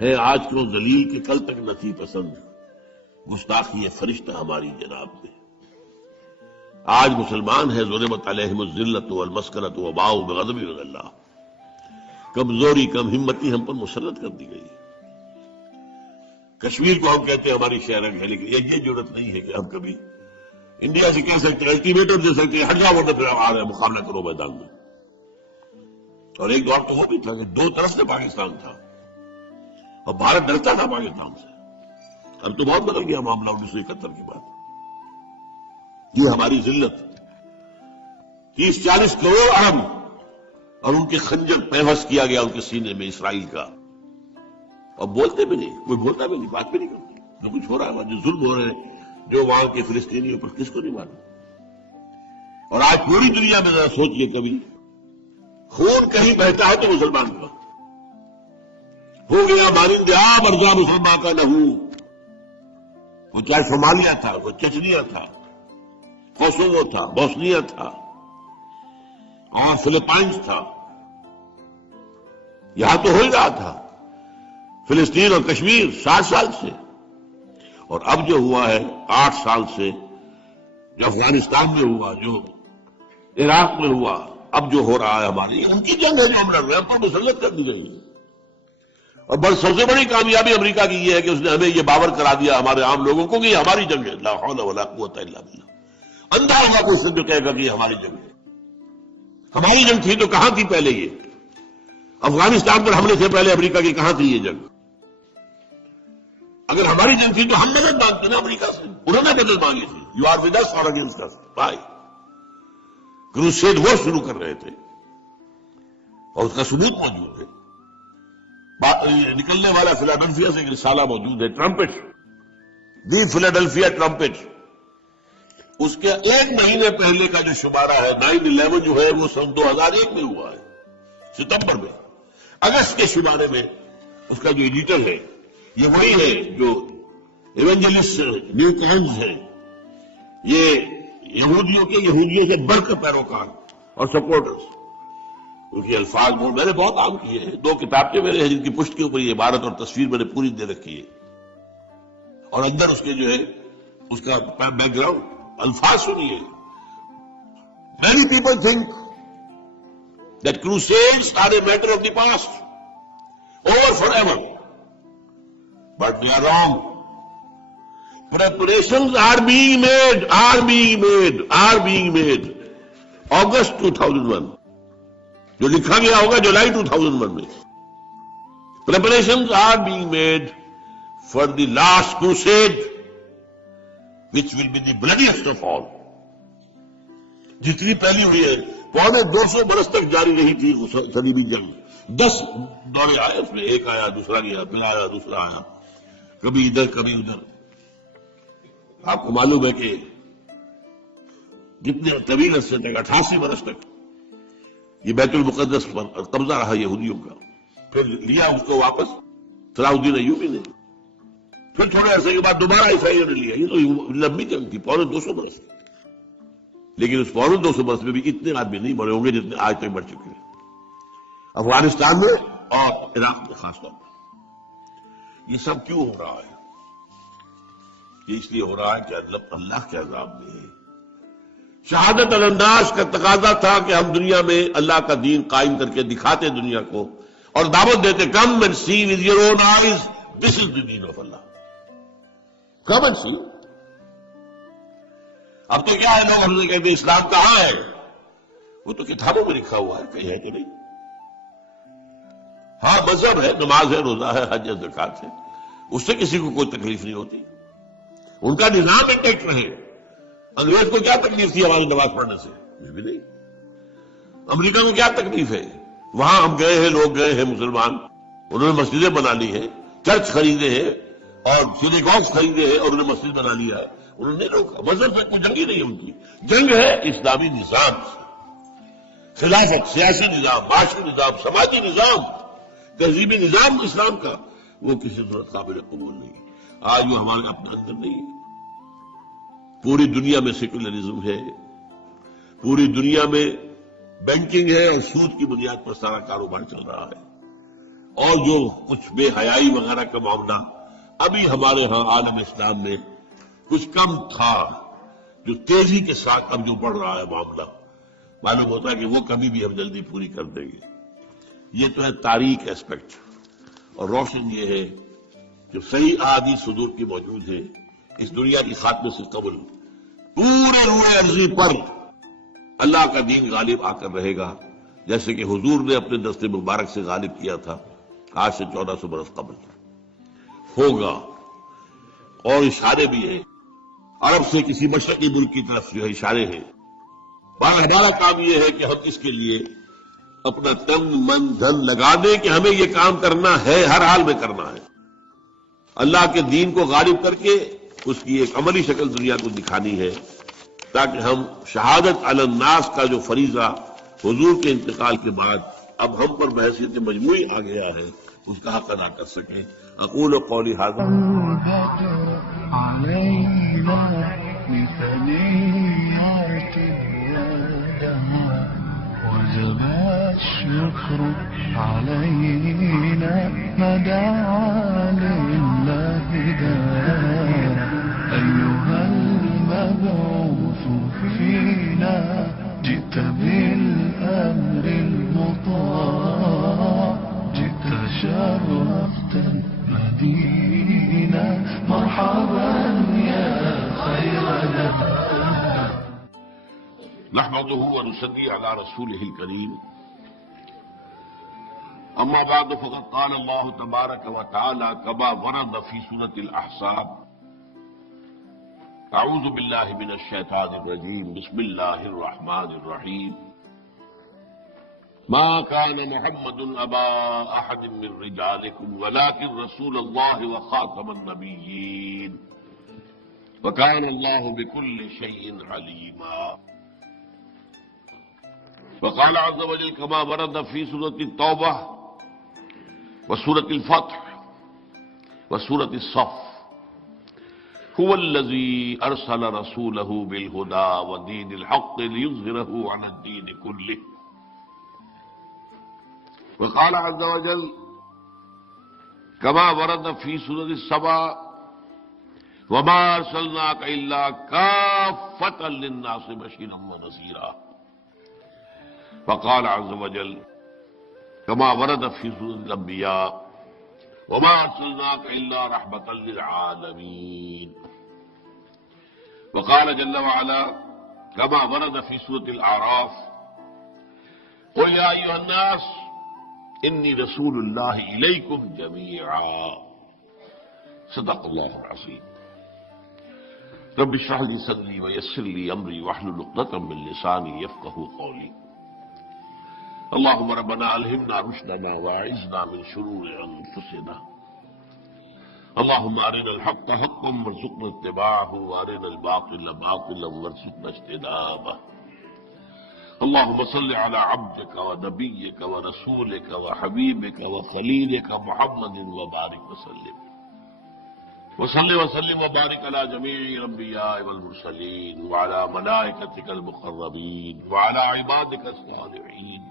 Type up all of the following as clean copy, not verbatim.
ہے آج کو ذلیل کے کل تک نہ تھی پسند، گستاخی فرشتہ ہماری جناب میں۔ آج مسلمان ہے ضربت علیہم الذلۃ والمسکنۃ وباؤ بغضب من اللہ، کمزوری کم ہمتی ہم پر مسلط کر دی گئی۔ کشمیر کو ہم کہتے ہیں ہماری شہرک ہے، لیکن یہ ضرورت نہیں ہے کہ ہم کبھی انڈیا سے کہہ سکتے ہیں، الٹیمیٹم دے سکتے ہیں، ہٹ جاؤ ورنہ پھر آ رہے مقابلہ کرو میدان میں۔ اور ایک دور تو وہ بھی تھا کہ دو طرف سے پاکستان تھا اور بھارت ڈرتا تھا پاکستان سے۔ اب تو بہت بدل گیا معاملہ 1971 کے بعد۔ یہ ہماری ذلت 30-40 کروڑ عرب اور ان کے خنجر پیوست کیا گیا ان کے سینے میں اسرائیل کا، اور بولتے بھی نہیں، کوئی بولتا بھی نہیں، بات بھی نہیں کرتے۔ جو کچھ ہو رہا ہے، جو ظلم ہو رہے ہیں جو وہاں کے فلسطینیوں پر، کس کو نہیں معلوم؟ اور آج پوری دنیا میں ذرا سوچئے، کبھی خون کہیں بہتا ہے تو مسلمان کا ہو گیا مانند آب ارزا مسلمان کا نہ ہو۔ وہ چاہے صومالیہ تھا، وہ چچنیا تھا، کوسوو تھا، بوسنیا تھا اور فلپائنز تھا، یہاں تو ہو ہی رہا تھا فلسطین اور کشمیر 60 سال سے۔ اور اب جو ہوا ہے 8 سال سے، جو افغانستان میں ہوا، جو عراق میں ہوا، اب جو ہو رہا ہے ہماری، ان کی جنگ ہے جو ہم لڑ رہے ہیں، ہم پر مسلط کر دی گئی ہے۔ اور بس سب سے بڑی کامیابی امریکہ کی یہ ہے کہ اس نے ہمیں یہ باور کرا دیا ہمارے عام لوگوں کو کہ یہ ہماری جنگ ہے۔ لا حول ولا قوت الا باللہ۔ اندھا ہوگا کوئی سے جو کہے گا کہ یہ ہماری جنگ ہے۔ ہماری جنگ تھی تو کہاں تھی پہلے یہ؟ افغانستان پر حملے سے پہلے امریکہ کی کہاں تھی یہ جنگ؟ اگر ہماری جنگ تھی تو ہم مدد مانگتے نا امریکہ سے، انہوں نے مدد مانگی تھی۔ یو آر ود اس اور اگینسٹ اس؟ بھائی کروسیڈ وہ شروع کر رہے تھے اور اس کا ثبوت موجود ہے۔ نکلنے والا فلاڈلفیا سے ایک رسالہ موجود ہے، ٹرمپٹ، دی فلاڈلفیا ٹرمپٹ۔ اس کے 1 مہینے پہلے کا جو شمارہ ہے 9/11 جو ہے وہ سن 2001 میں ہوا ہے، ستمبر میں۔ اگست کے شمارے میں اس کا جو ایڈیٹر ہے یہ وہی ہے جو ایونجلسٹ نیو کائنز ہے، یہ یہودیوں سے بڑھ کر پیروکار اور سپورٹرز۔ ان کے الفاظ میں نے بہت عام کیے ہیں، 2 کتابیں میرے ہیں جن کی پشت کے اوپر یہ عبارت اور تصویر میں نے پوری دے رکھی ہے، اور اندر اس کے جو ہے اس کا بیک گراؤنڈ الفاظ سنیے۔ Many people think that crusades are a matter of the past, over forever, but they are wrong. Preparations are being made. August 2001 جو لکھا گیا ہوگا جولائی 2001 میں، preparations are being made for the last crusade which will be the bloodiest of all. جتنی پہلی ہوئی ہے 250 برس تک جاری رہی تھی صلیبی جنگ، 10 دورے آئے، اس میں ایک آیا، دوسرا گیا، پھر آیا، دوسرا آیا، کبھی ادھر کبھی ادھر۔ آپ کو معلوم ہے کہ جتنے طویل عرصے تک 88 برس تک یہ بیت المقدس پر قبضہ رہا یہودیوں کا، پھر لیا اس کو واپس صلاح الدین ایوبی نے، پھر تھوڑے عرصے کے بعد دوبارہ عیسائیوں نے لیا۔ یہ تو لمبی جنگ تھی 250 برس، لیکن اس 250 برس میں بھی اتنے آدمی نہیں مرے ہوں گے جتنے آج تک مر چکے ہیں افغانستان میں اور عراق میں خاص طور پر۔ یہ سب کیوں ہو رہا ہے؟ یہ اس لیے ہو رہا ہے کہ اللہ کے عذاب میں ہے۔ شہادت الانداز کا تقاضا تھا کہ ہم دنیا میں اللہ کا دین قائم کر کے دکھاتے دنیا کو اور دعوت دیتے، come and see with your own eyes this is the deen of Allah, come and see. اب تو کیا ہے، لوگ ہم سے کہتے ہیں اسلام کہاں ہے؟ وہ تو کتابوں میں لکھا ہوا ہے، کہیں ہے کہ نہیں؟ ہاں مذہب ہے، نماز ہے، روزہ ہے، حج ہے، زکات ہے، اس سے کسی کو کوئی تکلیف نہیں ہوتی، ان کا نظام انٹیکٹ رہے۔ انگریز کو کیا تکلیف تھی ہماری نماز پڑھنے سے؟ یہ بھی نہیں۔ امریکہ کو کیا تکلیف ہے؟ وہاں ہم گئے ہیں، لوگ گئے ہیں مسلمان، انہوں نے مسجدیں بنا لی ہیں، چرچ خریدے ہیں اور سینیگوگز خریدے ہیں اور انہوں نے مسجد بنا لیا ہے، انہوں نے روکا۔ مذہب سے کوئی جنگ ہی نہیں ان کی، جنگ ہے اسلامی نظام سے، خلافت، سیاسی نظام، معاشی نظام، سماجی نظام، تہذیبی نظام اسلام کا، وہ کسی صورت قابل قبول نہیں ہے۔ آج وہ ہمارے اپنے اندر نہیں ہے۔ پوری دنیا میں سیکولرزم ہے، پوری دنیا میں بینکنگ ہے اور سود کی بنیاد پر سارا کاروبار چل رہا ہے، اور جو کچھ بے حیائی وغیرہ کا معاملہ ابھی ہمارے ہاں عالم اسلام میں کچھ کم تھا، جو تیزی کے ساتھ اب جو بڑھ رہا ہے معاملہ، معلوم ہوتا ہے کہ وہ کبھی بھی ہم جلدی پوری کر دیں گے۔ یہ تو ہے تاریخ ایسپیکٹ، اور روشن یہ ہے جو صحیح احادیث صدور کی موجود ہے، اس دنیا کی خاتمے سے قبل پورے روئے ارضی پر اللہ کا دین غالب آ کر رہے گا، جیسے کہ حضور نے اپنے دست مبارک سے غالب کیا تھا آج سے 1400 برس قبل ہوگا۔ اور اشارے بھی ہیں، عرب سے کسی مشرقی ملک کی طرف جو ہے اشارے ہیں۔ ہمارا کام یہ ہے کہ ہم اس کے لیے اپنا تن من دھن لگا دیں کہ ہمیں یہ کام کرنا ہے، ہر حال میں کرنا ہے، اللہ کے دین کو غالب کر کے اس کی ایک عملی شکل دنیا کو دکھانی ہے، تاکہ ہم شہادت علی الناس کا جو فریضہ حضور کے انتقال کے بعد اب ہم پر بحیثیت مجموعی آ گیا ہے اس کا حق ادا کر سکیں۔ اقول قولی ھذا وجب الشكر علينا ما دعا لله داع أيها المبعوث فينا جئت بالأمر المطاع جئت شرفت المدينة مرحبا يا خير داع نحمده ونصلي على رسوله الكريم اما بعد فقد قال الله تبارك وتعالى كما ورد في سورة الأحزاب اعوذ بالله من الشيطان الرجيم بسم الله الرحمن الرحيم ما كان محمد أبا أحد من رجالكم ولكن رسول الله وخاتم النبيين وكان الله بكل شيء عليما وقال عز وجل كما ورد في سورة التوبة وسورة الفتح وسورة الصف هو الذي أرسل رسوله بالهدى ودين الحق ليظهره على الدين كله وقال عز وجل كما ورد في سورة السبع وما أرسلناك إلا كافة للناس بشيرا ونذيرا وقال عز وجل كما ورد في سورة الأنبياء وما أرسلناك إلا رحمة للعالمين وقال جل وعلا كما ورد في سورة الأعراف قل يا أيها الناس إني رسول الله إليكم جميعا صدق الله العظيم رب اشرح لي صدري ويسر لي أمري واحلل عقدة من لساني يفقهوا قولي اللهم ربنا ألهمنا رشدنا وأعذنا من شرور أنفسنا اللهم أرنا الحق حقا وارزقنا اتباعه وأرنا الباطل باطلا وارزقنا اجتنابه اللهم صل على عبدك ونبيك ورسولك وحبيبك وخليلك محمد وبارك وسلم وصل وسلم وبارك على جميع الأنبياء والمرسلين وعلى ملائكتك المقربين وعلى عبادك الصالحين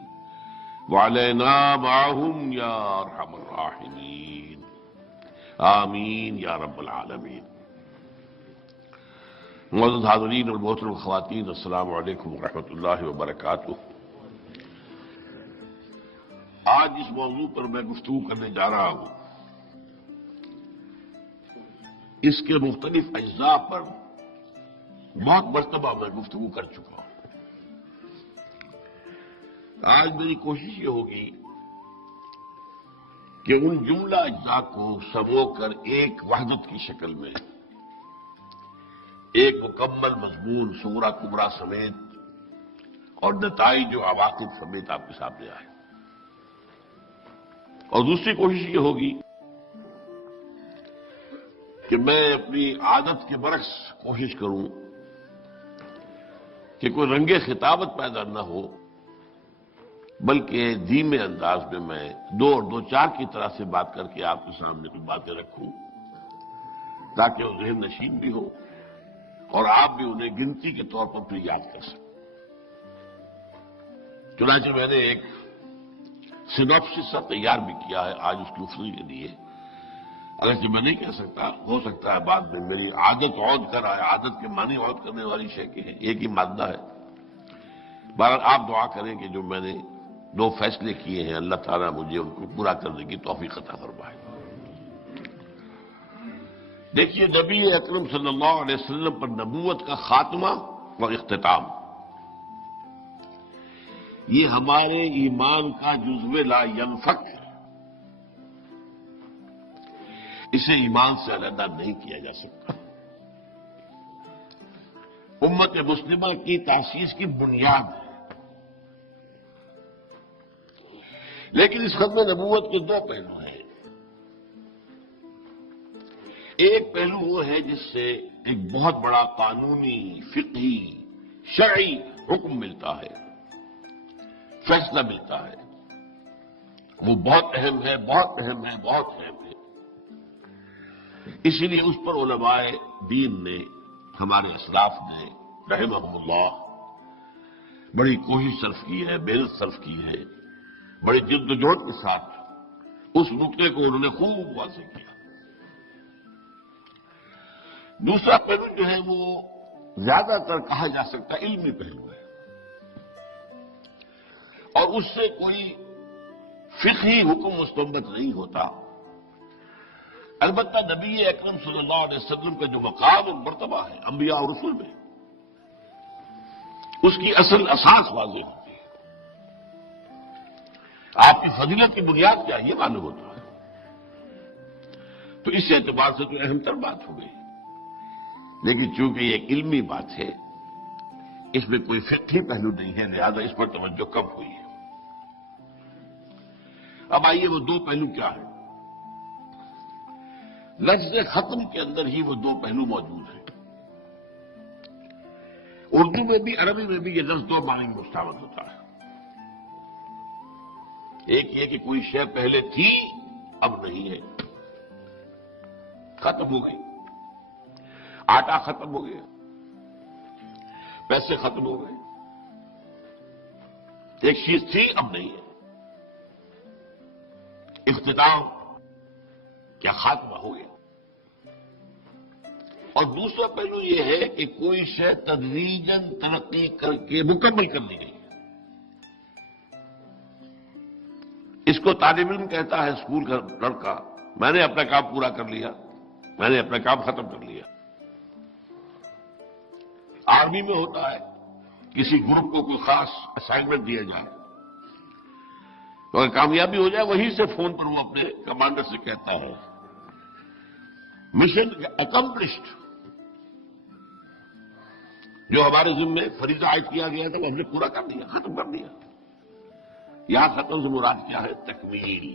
وعلينا معهم يا أرحم الراحمين آمین یا رب العالمین۔ معزز حاضرین اور محترم خواتین، السلام علیکم ورحمۃ اللہ وبرکاتہ۔ آج اس موضوع پر میں گفتگو کرنے جا رہا ہوں، اس کے مختلف اجزاء پر بہت مرتبہ میں گفتگو کر چکا ہوں۔ آج میری کوشش یہ ہوگی کہ ان جملہ اجزاء کو سمو کر ایک وحدت کی شکل میں ایک مکمل مضمون صغرا کبرا سمیت اور نتائج و عواقب سمیت آپ کے سامنے آئے، اور دوسری کوشش یہ ہوگی کہ میں اپنی عادت کے برعکس کوشش کروں کہ کوئی رنگ خطابت پیدا نہ ہو، بلکہ دھیمے انداز میں میں دو اور دو چار کی طرح سے بات کر کے آپ کے سامنے کچھ باتیں رکھوں تاکہ وہ ذہن نشین بھی ہو اور آپ بھی انہیں گنتی کے طور پر یاد کر سکیں۔ چنانچہ میں نے ایک سینopsis سا تیار بھی کیا ہے آج اس کی افسری کے لیے. اگرچہ میں نہیں کہہ سکتا، ہو سکتا ہے بعد میں میری عادت عود کر آئے. عادت کے معنی عود کرنے والی شے کی ہے، ایک ہی مادہ ہے. بہرحال آپ دعا کریں کہ جو میں نے 2 فیصلے کیے ہیں اللہ تعالیٰ مجھے ان کو پورا کرنے کی توفیق عطا فرمائے. دیکھیے نبی اکرم صلی اللہ علیہ وسلم پر نبوت کا خاتمہ و اختتام، یہ ہمارے ایمان کا جزو لا ینفک ہے. اسے ایمان سے علیحدہ نہیں کیا جا سکتا. امت مسلمہ کی تاسیس کی بنیاد ہے. لیکن اس ختم نبوت کے 2 پہلو ہیں. ایک پہلو وہ ہے جس سے ایک بہت بڑا قانونی، فقہی، شرعی حکم ملتا ہے، فیصلہ ملتا ہے. وہ بہت اہم ہے، بہت اہم ہے، بہت اہم ہے. اسی لیے اس پر علماء دین نے، ہمارے اسلاف نے رحمہم اللہ بڑی کوشش صرف کی ہے، محنت صرف کی ہے، بڑی جد و جہد کے ساتھ اس نقطے کو انہوں نے خوب واضح کیا. دوسرا پہلو جو ہے وہ زیادہ تر کہا جا سکتا علمی پہلو ہے، اور اس سے کوئی فقہی حکم مستنبط نہیں ہوتا. البتہ نبی اکرم صلی اللہ علیہ وسلم کا جو مقام اور مرتبہ ہے انبیاء اور رسل میں، اس کی اصل اساس واضح ہوتی ہے. آپ کی فضیلت کی بنیاد کیا ہے یہ معلوم ہوتا ہے. تو اس اعتبار سے تو اہم تر بات ہو گئی. لیکن چونکہ یہ ایک علمی بات ہے، اس میں کوئی فقہی پہلو نہیں ہے، لہذا اس پر توجہ کم ہوئی ہے. اب آئیے وہ 2 پہلو کیا ہے. لفظ ختم کے اندر ہی وہ 2 پہلو موجود ہیں. اردو میں بھی عربی میں بھی یہ لفظ 2 معنی میں مستعمل ہوتا ہے. ایک یہ کہ کوئی شے پہلے تھی اب نہیں ہے، ختم ہو گئی. آٹا ختم ہو گیا، پیسے ختم ہو گئے. ایک چیز تھی اب نہیں ہے. اختتام کیا خاتمہ ہو گیا. اور دوسرا پہلو یہ ہے کہ کوئی شے تدریجاً ترقی کر کے مکمل کر لی گئی. اس کو طالب علم کہتا ہے، اسکول کا لڑکا، میں نے اپنا کام پورا کر لیا، میں نے اپنا کام ختم کر لیا. آرمی میں ہوتا ہے، کسی گروپ کو کوئی خاص اسائنمنٹ دیا جائے تو اگر کامیابی ہو جائے وہیں سے فون پر وہ اپنے کمانڈر سے کہتا ہے مشن اکمپلشڈ. جو ہمارے ذمے فریضہ عائد کیا گیا تھا وہ ہم نے پورا کر دیا، ختم کر دیا. یہاں ختم سے مراد کیا ہے؟ تکمیل.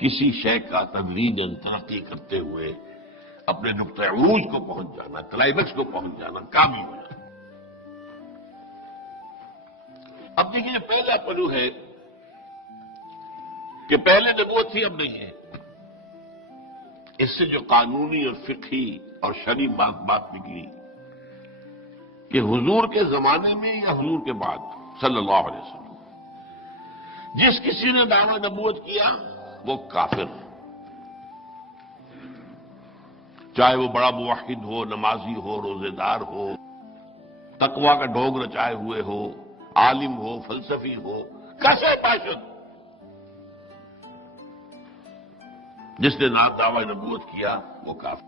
کسی شے کا تدریجاً ترقی کرتے ہوئے اپنے نقطۂ عروج کو پہنچ جانا، کلائمیکس کو پہنچ جانا، کامیاب ہو جانا. اب دیکھیے پہلا پہلو ہے کہ پہلے نبوت تھی اب نہیں ہے. اس سے جو قانونی اور فقہی اور شرعی بات نکلی کہ حضور کے زمانے میں یا حضور کے بعد صلی اللہ علیہ وسلم جس کسی نے دعویٰ نبوت کیا وہ کافر، چاہے وہ بڑا موحد ہو، نمازی ہو، روزے دار ہو، تقویٰ کا ڈھونگ رچائے ہوئے ہو، عالم ہو، فلسفی ہو، کیسے باشد، جس نے دعویٰ نبوت کیا وہ کافر،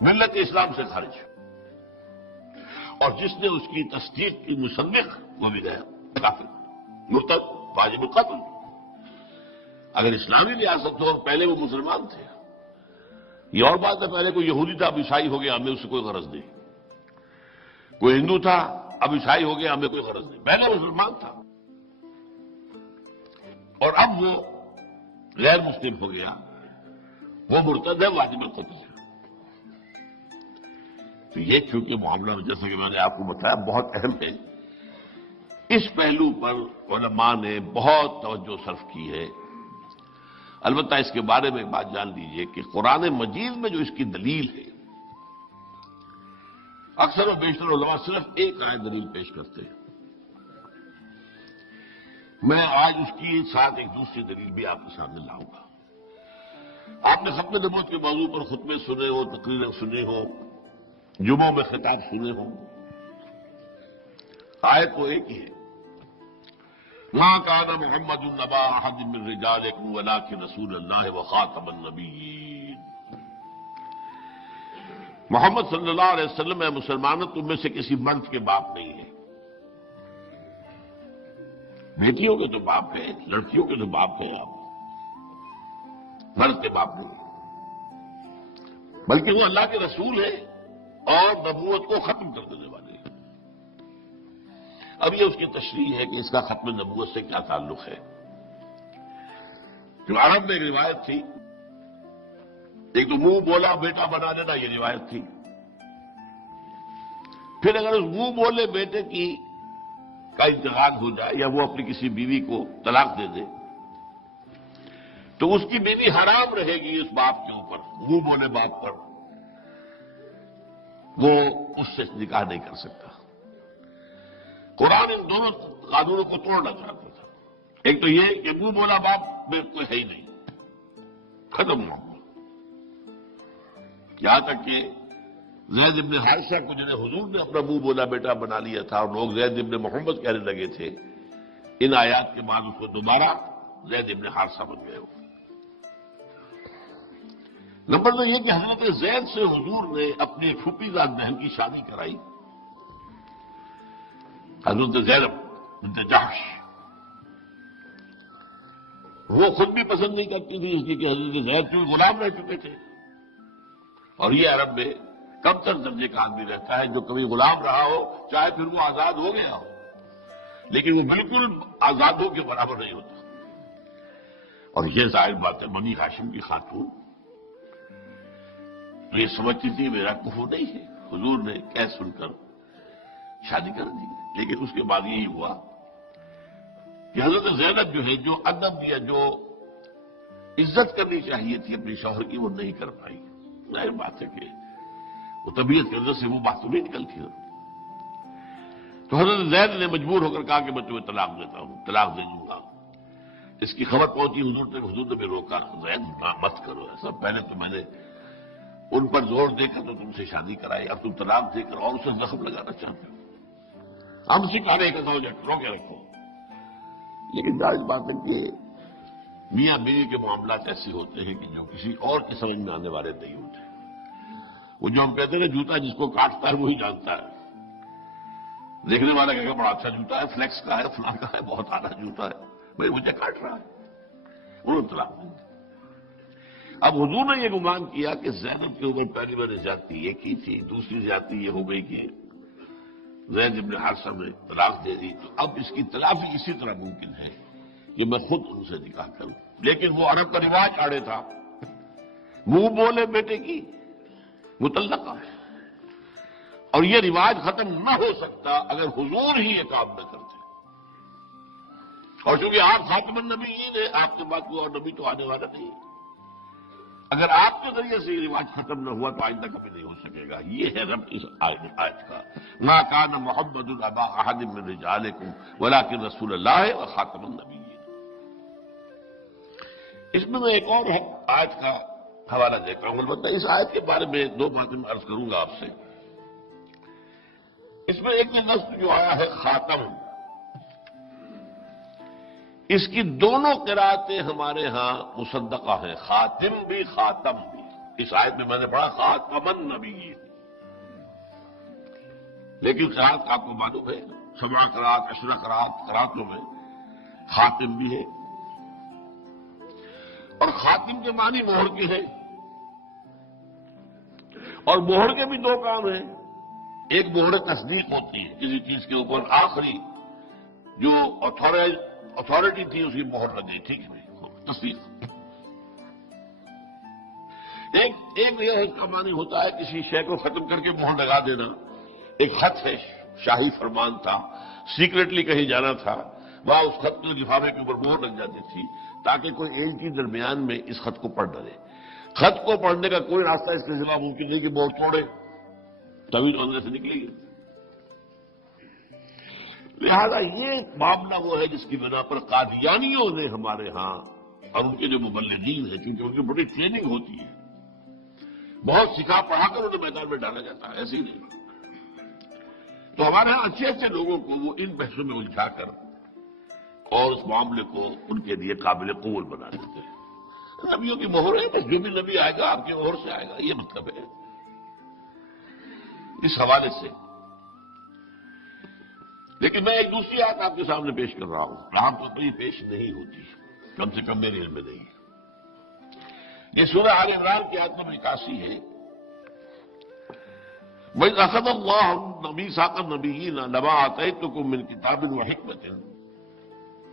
ملت اسلام سے خارج. اور جس نے اس کی تصدیق کی مصدق وہ بھی گیا کافر، مرتد، واجب القتل. اگر اسلامی ریاست ہو اور پہلے وہ مسلمان تھے، یہ اور بات ہے پہلے کوئی یہودی تھا اب عیسائی ہو گیا ہمیں اس سے کوئی غرض نہیں، کوئی ہندو تھا اب عیسائی ہو گیا ہمیں کوئی غرض نہیں، پہلے مسلمان تھا اور اب وہ غیر مسلم ہو گیا، وہ مرتد ہے، واجب القتل ہے. تو یہ چونکہ معاملہ جیسا کہ میں نے آپ کو بتایا بہت اہم ہے، اس پہلو پر علماء نے بہت توجہ صرف کی ہے. البتہ اس کے بارے میں بات جان لیجئے کہ قرآن مجید میں جو اس کی دلیل ہے، اکثر و بیشتر علماء صرف ایک آیت دلیل پیش کرتے ہیں میں آج اس کی ساتھ ایک دوسری دلیل بھی آپ کے سامنے لاؤں گا۔ آپ نے ختم نبوت کے موضوع پر خطبے سنے ہو، تقریریں سنی ہو، جمعوں میں خطاب سنے ہوں، آیت تو ایک ہی ہے، مَا كَانَ مُحَمَّدٌ أَبَا أَحَدٍ مِّن رِّجَالِكُمْ وَلَٰكِن رَّسُولَ اللَّهِ وَخَاتَمَ النَّبِيِّينَ۔ محمد صلی اللہ علیہ وسلم ہے مسلمانوں تم میں سے کسی مرد کے باپ نہیں ہے۔ بیٹیوں کے تو باپ ہیں، لڑکیوں کے تو باپ ہیں، آپ مرد کے باپ نہیں ہیں، بلکہ وہ اللہ کے رسول ہیں اور نبوت کو ختم کر دینے والے ہیں۔ اب یہ اس کی تشریح ہے کہ اس کا ختم نبوت سے کیا تعلق ہے۔ جو عرب میں ایک روایت تھی، ایک تو منہ بولا بیٹا بنا لینا، یہ روایت تھی۔ پھر اگر اس منہ بولے بیٹے کی کا انتقال ہو جائے یا وہ اپنی کسی بیوی کو طلاق دے دے تو اس کی بیوی حرام رہے گی اس باپ کے اوپر، منہ بولے باپ پر، وہ اس سے نکاح نہیں کر سکتا۔ قرآن ان دونوں قانونوں کو توڑنا چاہتا تھا۔ ایک تو یہ کہ منہ بولا باپ میں کوئی ہے ہی نہیں، ختم ہوا، یہاں تک کہ زید ابن حارثہ کو جنہیں حضور نے اپنا منہ بولا بیٹا بنا لیا تھا اور لوگ زید ابن محمد کہنے لگے تھے، ان آیات کے بعد اس کو دوبارہ زید ابن حارثہ بن گئے ہو۔ نمبر 2 یہ کہ حضرت زید سے حضور نے اپنی پھوپھی زاد بہن کی شادی کرائی، حضرت زینب بنت جحش۔ وہ خود بھی پسند نہیں کرتی تھی اس لیے کہ حضرت زید کیوں غلام رہ چکے تھے، اور یہ عرب میں کم تر درجے کا آدمی رہتا ہے جو کبھی غلام رہا ہو، چاہے پھر وہ آزاد ہو گیا ہو، لیکن وہ بالکل آزادوں کے برابر نہیں ہوتا۔ اور یہ ظاہر بات ہے بنی ہاشم کی خاتون تو یہ سمجھتی تھی میرا کفر نہیں ہے، حضور نے کہہ سن کر شادی کر دی۔ لیکن اس کے بعد یہی ہوا کہ حضرت زینب جو ہے، جو ادب یا جو عزت کرنی چاہیے تھی اپنے شوہر کی، وہ نہیں کر پائی۔ ظاہر بات ہے کہ وہ طبیعت کی وجہ سے وہ بات تو نہیں نکلتی ہے۔ تو حضرت زید نے مجبور ہو کر کہا کہ میں تمہیں طلاق دیتا ہوں، طلاق دے دوں گا۔ اس کی خبر پہنچی حضور تک، حضور نے بھی روکا، زید مت کرو ایسا، پہلے تو میں نے ان پر زور دے کر تو تم سے شادی کرائی، اب تم طلاق دے کر اور اسے زخم لگانا چاہتے ہو، ہم سکھانے کا سوجٹ رو کے رکھو۔ لیکن ظاہر بات ہے کہ میاں بیوی کے معاملات ایسے ہوتے ہیں کہ جو کسی اور کی سمجھ میں آنے والے نہیں ہوتے۔ وہ جو ہم کہتے ہیں کہ جوتا جس کو کاٹتا ہے وہی جانتا ہے۔ دیکھنے والا کہ بڑا اچھا جوتا ہے، فلیکس کا ہے، فلاں کا ہے، بہت اعلیٰ جوتا ہے، بھائی مجھے کاٹ رہا ہے، انہوں نے طلاق دے دی۔ اب حضور نے یہ گمان کیا کہ زینب کے اوپر پہلی بار زیادتی یہ کی تھی، دوسری زیادتی یہ ہو گئی کہ زید ابن حارثہ نے طلاق دے دی، تو اب اس کی تلافی اسی طرح ممکن ہے کہ میں خود ان سے نکاح کروں۔ لیکن وہ عرب کا رواج آڑے تھا، منہ بولے بیٹے کی مطلقہ ہے، اور یہ رواج ختم نہ ہو سکتا اگر حضور ہی یہ کام نہ کرتے۔ اور چونکہ آپ خاتم النبیین ہیں، آپ کے بعد کوئی اور نبی تو آنے والا نہیں، اگر آپ کے ذریعے سے یہ رواج ختم نہ ہوا تو آئندہ کبھی نہیں ہو سکے گا۔ یہ ہے رب اس آیت کا، مَا كَانَ مُحَمَّدٌ أَبَا أَحَدٍ مِّن رِّجَالِكُمْ وَلَٰكِن رَّسُولَ اللَّهِ وَخَاتَمَ النَّبِيِّينَ۔ اس میں ایک اور آیت کا حوالہ دیتا ہوں، البتہ اس آیت کے بارے میں دو باتیں میں عرض کروں گا آپ سے۔ اس میں ایک لفظ جو آیا ہے خاتم، اس کی دونوں قراءتیں ہمارے ہاں مصدقہ ہیں، خاتم بھی خاتم بھی۔ اس آیت میں میں نے پڑھا خاتم النبیین، لیکن قراءت آپ کو معلوم ہے 7 قراءت 10 قراءتوں میں خاتم بھی ہے، اور خاتم کے معنی مہر کے ہیں، اور مہر کے بھی 2 کام ہیں۔ ایک مہر تصدیق ہوتی ہے، کسی چیز کے اوپر آخری جو اتھارٹی تھی اس کی مہر لگی، ٹھیک ہے، تصدیق۔ ایک اس کا معنی ہوتا ہے کسی شے کو ختم کر کے مہر لگا دینا۔ ایک خط ہے، شاہی فرمان تھا، سیکریٹلی کہیں جانا تھا، وہاں اس خط کے لفافے کے اوپر مہر لگ جاتی تھی تاکہ کوئی ایجنسی درمیان میں اس خط کو پڑھ نہ دے۔ خط کو پڑھنے کا کوئی راستہ اس کے سوا ممکن نہیں کہ مہر توڑے، تبھی تو اندر سے نکلے گی۔ لہذا یہ معاملہ وہ ہے جس کی بنا پر قادیانیوں نے ہمارے ہاں اور ان کے جو مبلغین ہیں، کیونکہ ان کی بڑی ٹریننگ ہوتی ہے، بہت سکھا پڑھا کر انہیں میدان میں ڈالا جاتا ہے، ایسے ہی نہیں۔ تو ہمارے ہاں اچھے اچھے لوگوں کو وہ ان بحثوں میں الجھا کر اور اس معاملے کو ان کے لیے قابل قبول بنا دیتے ہیں۔ نبیوں کی مہر ہے، بس جو بھی نبی آئے گا آپ کی مہر سے آئے گا، یہ مطلب ہے۔ اس حوالے سے لیکن میں ایک دوسری بات آپ کے سامنے پیش کر رہا ہوں، عام طور پر یہ پیش نہیں ہوتی، کم سے کم میرے علم میں نہیں۔ یہ سورہ آل عمران کی آیت نمبر 81 ہے۔ وَإِذْ أَخَذَ اللَّهُ مِيثَاقَ النَّبِيِّينَ لَمَا آتَيْتُكُم مِّن كِتَابٍ وَحِكْمَةٍ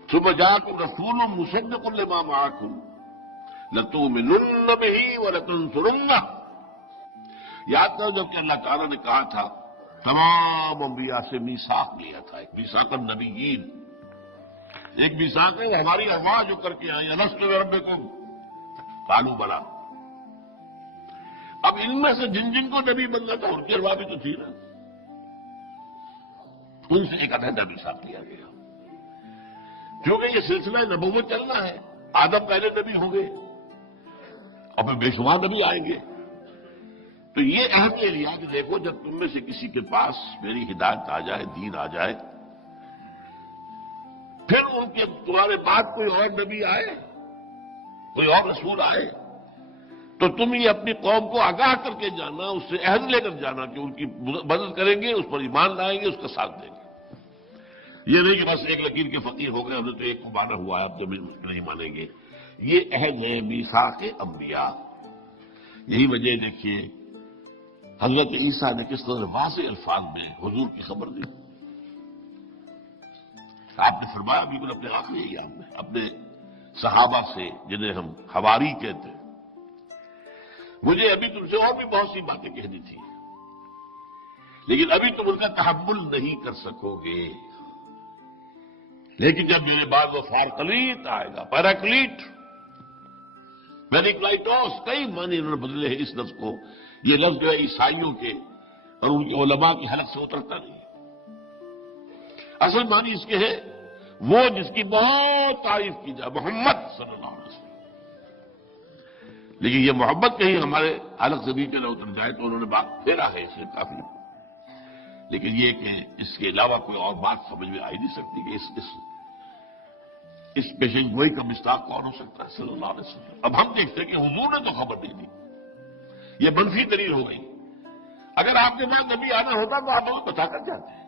ثُمَّ جَاءَكُمْ رَسُولٌ مُّصَدِّقٌ لِّمَا مَعَكُمْ لَتُؤْمِنُنَّ بِهِ وَلَتَنصُرُنَّهُ۔ یاد کرو جب کہ اللہ تعالیٰ نے کہا تھا تمام انبیاء سے میثاق لیا تھا، ایک میثاق النبیین، ایک میثاق ہے ہماری آواز جو کر کے آئی الست بربکم قالوا بلی۔ اب ان میں سے جن جن کو نبی بننا تھا ان کی ارواح بھی تو تھی نا، ان سے ایک علیحدہ میثاق لیا گیا، کیونکہ یہ سلسلہ نبوت چلنا ہے۔ آدم پہلے نبی ہوں گے اور پھر بے شمار نبی آئیں گے، تو یہ عہد لے لیا کہ دیکھو جب تم میں سے کسی کے پاس میری ہدایت آ جائے، دین آ جائے، پھر ان کے تمہارے بعد کوئی اور نبی آئے، کوئی اور رسول آئے، تو تم یہ اپنی قوم کو آگاہ کر کے جانا، اس سے عہد لے کر جانا کہ ان کی مدد کریں گے، اس پر ایمان لائیں گے، اس کا ساتھ دیں گے۔ یہ نہیں کہ بس ایک لکیر کے فقیر ہو گئے، ہم نے تو ایک کو مانا ہوا ہے، اب تو نہیں مانیں گے۔ یہ عہد ہے میثاق انبیاء۔ یہی وجہ دیکھیے حضرت عیسیٰ نے کس طرح واضح الفاظ میں حضور کی خبر دی۔ آپ نے فرمایا بالکل اپنے آخری ایام میں اپنے صحابہ سے، جنہیں ہم حواری کہتے ہیں، مجھے ابھی تم سے اور بھی بہت سی باتیں کہنی تھی، لیکن ابھی تم ان کا تحمل نہیں کر سکو گے، لیکن جب میرے بعد وہ فارکلیٹ آئے گا، پیراکلیٹ، پیریکلائٹوس، کئی معنی انہوں نے بدلے ہیں اس لفظ کو۔ یہ لفظ جو ہے عیسائیوں کے اور ان کے علماء کی حلق سے اترتا نہیں، اصل معنی اس کے ہے وہ جس کی بہت تعریف کی جائے، محمد صلی اللہ علیہ وسلم۔ لیکن یہ محبت کہیں ہمارے حلق سے نیچے نہ اتر جائے تو انہوں نے بات پھیرا ہے اسے کافی، لیکن یہ کہ اس کے علاوہ کوئی اور بات سمجھ میں آ ہی نہیں سکتی کہ اس پیشن گوئی کا مصداق کون ہو سکتا ہے صلی اللہ علیہ وسلم۔ اب ہم دیکھتے ہیں کہ حضور نے تو خبر نہیں دی، یہ منفی دلیل ہو گئی۔ اگر آپ کے پاس نبی آنا ہوتا تو آپ ہمیں بتا کر جاتے ہیں،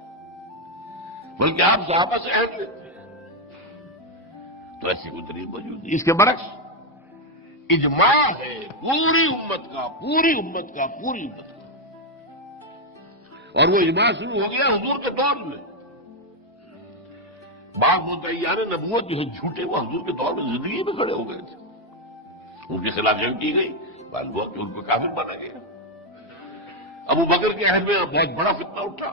بلکہ آپ صحابہ سے عہد لیتے ہیں، تو ایسی کوئی دلیل موجود نہیں۔ اس کے برعکس اجماع ہے پوری امت کا، اور وہ اجماع شروع ہو گیا حضور کے دور میں۔ بعض مدعیان نبوت جو ہے جھوٹے، وہ حضور کے دور میں زندگی میں کھڑے ہو گئے تھے، ان کے خلاف جنگ کی گئی، بعض لوگ ان کو کافر بنا گیا۔ ابو بکر کے عہد میں بہت بڑا فتنہ اٹھا،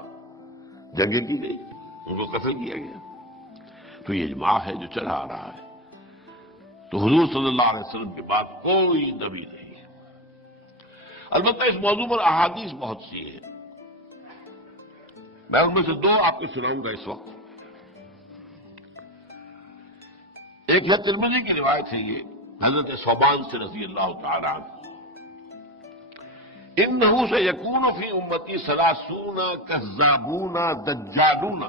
جنگیں کی گئی، ان کو قتل کیا گیا۔ تو یہ اجماع ہے جو چلا آ رہا ہے۔ تو حضور صلی اللہ علیہ وسلم کے بعد کوئی نبی نہیں ہے۔ البتہ اس موضوع پر احادیث بہت سی ہیں، میں ان میں سے دو آپ کو سناؤں گا اس وقت۔ ایک ہے ترمذی کی روایت ہے، یہ حضرت ثوبان سے رضی اللہ تعالی عنہ، انہ سیکون فی امتی 30 کذابون دجالون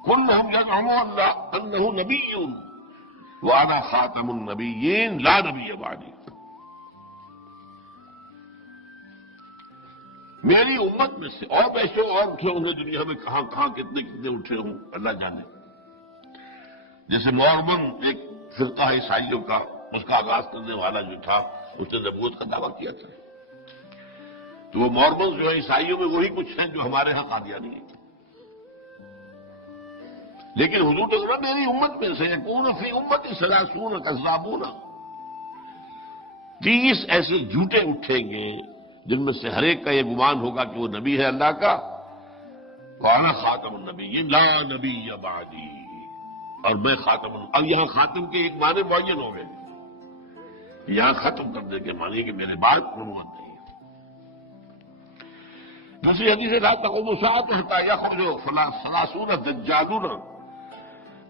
کلہم یزعمون انہ نبی وانا خاتم النبیین لا نبی بعدی۔ میری امت میں سے اور پیسے اور اٹھے ہوں گے دنیا میں، کہاں کہاں کتنے کتنے اٹھے ہوں اللہ جانے۔ جیسے مورمن ایک فرقہ عیسائیوں کا، اس کا آغاز کرنے والا جو تھا اس نے نبوت کا دعویٰ کیا تھا، تو وہ مورمن جو ہے عیسائیوں میں وہی کچھ ہیں جو ہمارے ہاں قادیانی ہیں۔ لیکن حضور نے کہا میری امت میں سے یکون فی امتی 30 کذابون، 30 ایسے جھوٹے اٹھیں گے جن میں سے ہر ایک کا یہ گمان ہوگا کہ وہ نبی ہے اللہ کا، وانا خاتم النبیین لا نبی بعدی، اور میں خاتم اب یہاں خاتم کے ایک معنی معین ہو گئے، یہاں ختم کرنے کے معنی کہ میرے بعد نبوت نہیں ہے۔ دوسری حدیث ہے لا تقوم الساعة حتى يخرج ثلاثون دجالون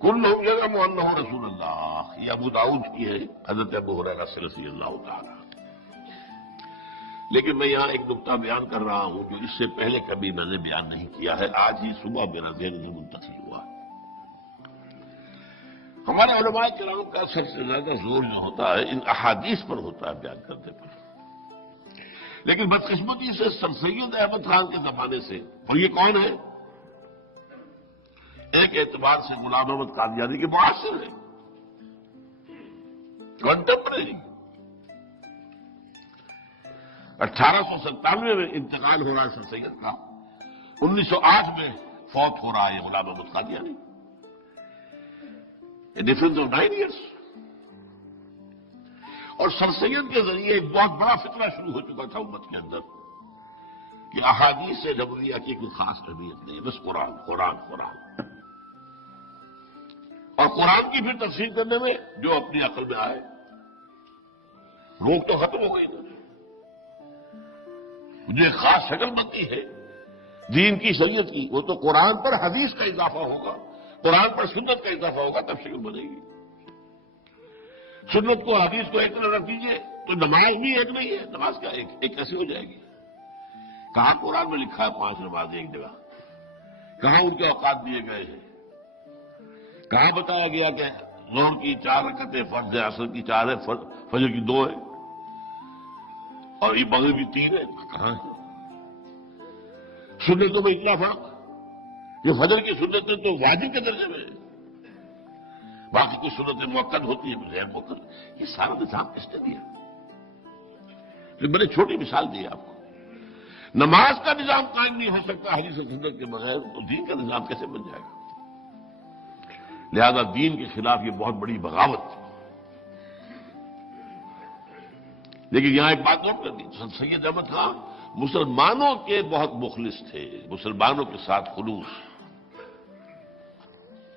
كلهم يزعم انه رسول اللہ. یہ ابو داؤد کی ہے حضرت ابو ہریرہ سے رضی اللہ تعالی. لیکن میں یہاں ایک نقطہ بیان کر رہا ہوں جو اس سے پہلے کبھی میں نے بیان نہیں کیا ہے، آج ہی صبح میرا ذہن میں منتقل ہوا. ہمارے علماء کرام کا سب سے زیادہ زور جو ہوتا ہے ان احادیث پر ہوتا ہے بیان کرنے پر. لیکن بدقسمتی سے سر سید احمد خان کے زمانے سے، اور یہ کون ہے؟ ایک اعتبار سے غلام احمد قادیانی کے معاصر ہیں، کنٹمپریری. 1897 میں انتقال ہو رہا ہے سر سید کا، 1908 میں فوت ہو رہا ہے Ghulam Ahmad Qadiani. Difference of 9 years. اور سر سید کے ذریعے ایک بہت بڑا فتنہ شروع ہو چکا تھا امت کے اندر کہ احادیث نبویہ کی کوئی خاص اہمیت نہیں، بس قرآن قرآن قرآن. اور قرآن کی پھر تفسیر کرنے میں جو اپنی عقل میں آئے. روک تو ختم ہو گئی نا. جو ایک خاص شکل بنتی ہے دین کی شریعت کی، وہ تو قرآن پر حدیث کا اضافہ ہوگا، قرآن پر سنت کا اضافہ ہوگا، تب شکل بنے گی. سنت کو حدیث کو ایک طرح رکھ دیجیے تو نماز بھی ایک نہیں ہے. نماز کیا ایک کیسے ہو جائے گی؟ کہاں قرآن میں لکھا ہے 5 نماز ایک جگہ؟ کہاں ان کے اوقات دیے گئے ہیں؟ کہاں بتایا گیا کہ ظہر کی 4 رکعتیں فرض ہے، عصر کی 4 ہے، فجر کی 2 ہے، اور یہ مغرب کی 3 ہے؟ کہاں ہے؟ سنتوں میں اتنا فرق یہ فجر کی سنتیں تو واجب کے درجے میں ہے، باقی کچھ سنتیں موقت ہوتی ہیں غیر موقت. یہ سارا نظام کس نے دیا؟ میں نے چھوٹی مثال دی آپ کو. نماز کا نظام قائم نہیں ہو سکتا حدیث و سنت کے بغیر، تو دین کا نظام کیسے بن جائے گا؟ لہذا دین کے خلاف یہ بہت بڑی بغاوت. لیکن یہاں ایک بات نوٹ کر دی، سید احمد خان مسلمانوں کے بہت مخلص تھے، مسلمانوں کے ساتھ خلوص،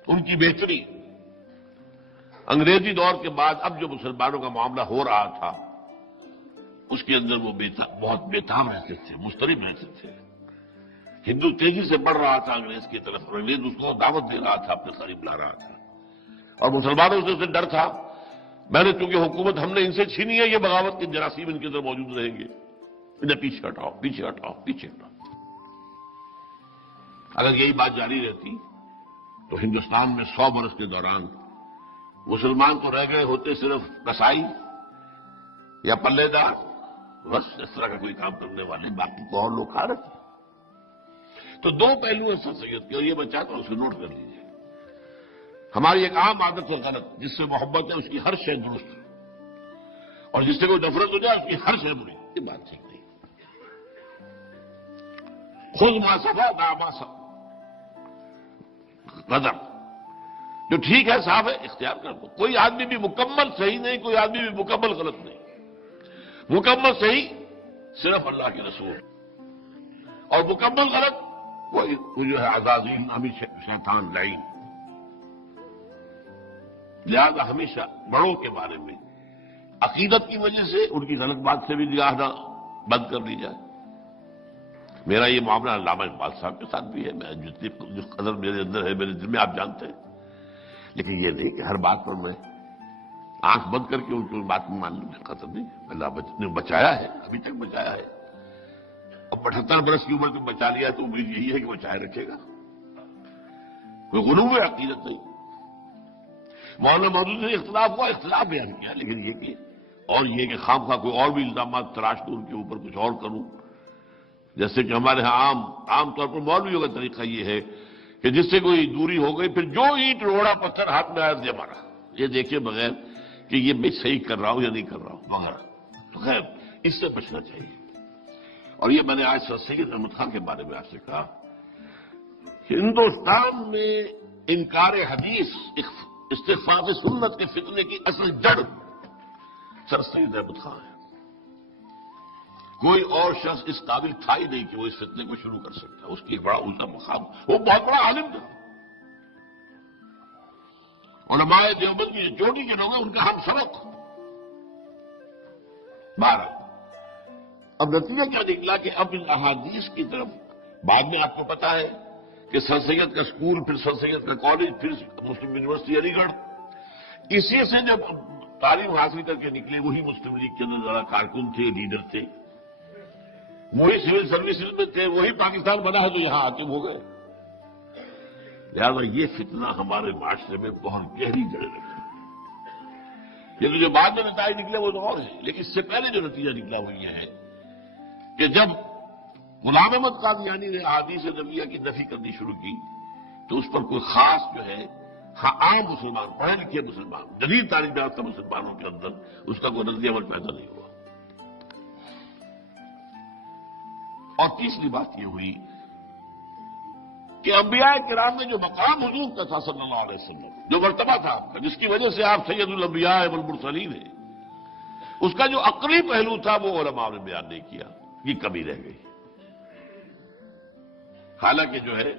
ان کی بہتری. انگریزی دور کے بعد اب جو مسلمانوں کا معاملہ ہو رہا تھا اس کے اندر وہ بہت بےتاب رہتے تھے، مضطرب رہتے تھے. ہندو تیزی سے بڑھ رہا تھا انگریز کی طرف، اور انگریز اس کو دعوت دے رہا تھا، اپنے قریب لا رہا تھا، اور مسلمانوں سے اسے ڈر تھا. میں نے چونکہ حکومت ہم نے ان سے چھینی ہے، یہ بغاوت کے جراثیم ان کے اندر موجود رہیں گے، انہیں پیچھے ہٹاؤ پیچھے ہٹاؤ پیچھے ہٹاؤ. اگر یہی بات جاری رہتی تو ہندوستان میں 100 برس کے دوران مسلمان تو رہ گئے ہوتے صرف کسائی یا پلے دار، بس اس طرح کا کوئی کام کرنے والے، باقی تو اور لوگ کھا رہے تھے. تو 2 پہلو ہیں سر سید کے، اور یہ میں چاہتا ہوں اس کو نوٹ کر لیجیے. ہماری ایک عام عادت ہے غلط، جس سے محبت ہے اس کی ہر شے درست، اور جس سے کوئی نفرت ہو جائے اس کی ہر شے بری. یہ بات ٹھیک نہیں. خود ماسفا ناماسا قدر، جو ٹھیک ہے صاف ہے اختیار کر دو. کوئی آدمی بھی مکمل صحیح نہیں، کوئی آدمی بھی مکمل غلط نہیں. مکمل صحیح صرف اللہ کے رسول، اور مکمل غلط وہ جو ہے عزازیل نامی شیطان لعین. لہذا ہمیشہ بڑوں کے بارے میں عقیدت کی وجہ سے ان کی غلط بات سے بھی نگاہ نہ بند کر لی جائے. میرا یہ معاملہ علامہ اقبال صاحب کے ساتھ بھی ہے، میں جس قدر میرے اندر ہے میرے دل میں آپ جانتے ہیں. لیکن یہ نہیں کہ ہر بات پر میں آنکھ بند کر کے ان کی بات میں مان لوں. خطر نہیں، اللہ نے بچایا ہے، ابھی تک بچایا ہے. اب 78 برس کی عمر میں بچا لیا تو امید یہی ہے کہ بچائے رکھے گا. کوئی غلوب عقیدت نہیں. مولانا مودودی سے اختلاف ہوا، اختلاف بیان کیا، لیکن یہ کہ اور یہ کہ خام خواہ کوئی اور بھی الزامات تراش دوں ان کے اوپر کچھ اور کروں. جیسے کہ ہمارے ہاں عام طور پر مولویوں کا طریقہ یہ ہے کہ جس سے کوئی دوری ہو گئی پھر جو اینٹ روڑا پتھر ہاتھ میں آیا دے مارا، یہ دیکھے بغیر کہ یہ میں صحیح کر رہا ہوں یا نہیں کر رہا ہوں وغیرہ. تو خیر اس سے بچنا چاہیے. اور یہ میں نے آج سر سید احمد خان کے بارے میں آپ سے کہا، ہندوستان میں انکار حدیث، استخفاف سنت کے فتنے کی اصل جڑ سر سید احمد خان ہے. کوئی اور شخص اس قابل تھا ہی نہیں کہ وہ اس فتنے کو شروع کر سکتا. اس کی بڑا اونچا مقام، وہ بہت بڑا عالم تھا. علماء دیوبند کی چوٹی کے لوگ ہیں ان کا ہم سبق 12. اب نتیجہ کیا نکلا کہ اب ان احادیث کی طرف بعد میں آپ کو پتا ہے کہ سر سید کا اسکول، پھر سر سید کا کالج، پھر مسلم یونیورسٹی علی گڑھ، اسی سے جب تعلیم حاصل کر کے نکلے وہی مسلم لیگ کے اندر ذرا کارکن تھے، لیڈر تھے، وہی سول سروسز میں تھے، وہی پاکستان بنا ہے جو یہاں حاکم ہو گئے۔ لہٰذا یہ فتنہ ہمارے معاشرے میں بہت گہری جڑ رکھی۔ یہ جو بعد میں نتائج نکلے وہ تو اور ہے، لیکن اس سے پہلے جو نتیجہ نکلا وہ یہ ہے کہ جب غلام احمد قادیانی نے احادیث نبویہ کی نفی کرنی شروع کی تو اس پر کوئی خاص جو ہے عام مسلمان، پڑھے لکھے مسلمان، جدید تعلیم یافتہ مسلمانوں کے اندر اس کا کوئی رد عمل پیدا نہیں ہوا۔ اور تیسری بات یہ ہوئی کہ انبیاء کرام میں جو مقام حضور کا تھا صلی اللہ علیہ وسلم، جو مرتبہ تھا آپ کا، جس کی وجہ سے آپ سید الانبیاء والمرسلین ہیں، اس کا جو عقلی پہلو تھا وہ علماء نے بیان نہیں کیا، یہ کمی رہ گئی۔ حالانکہ جو ہے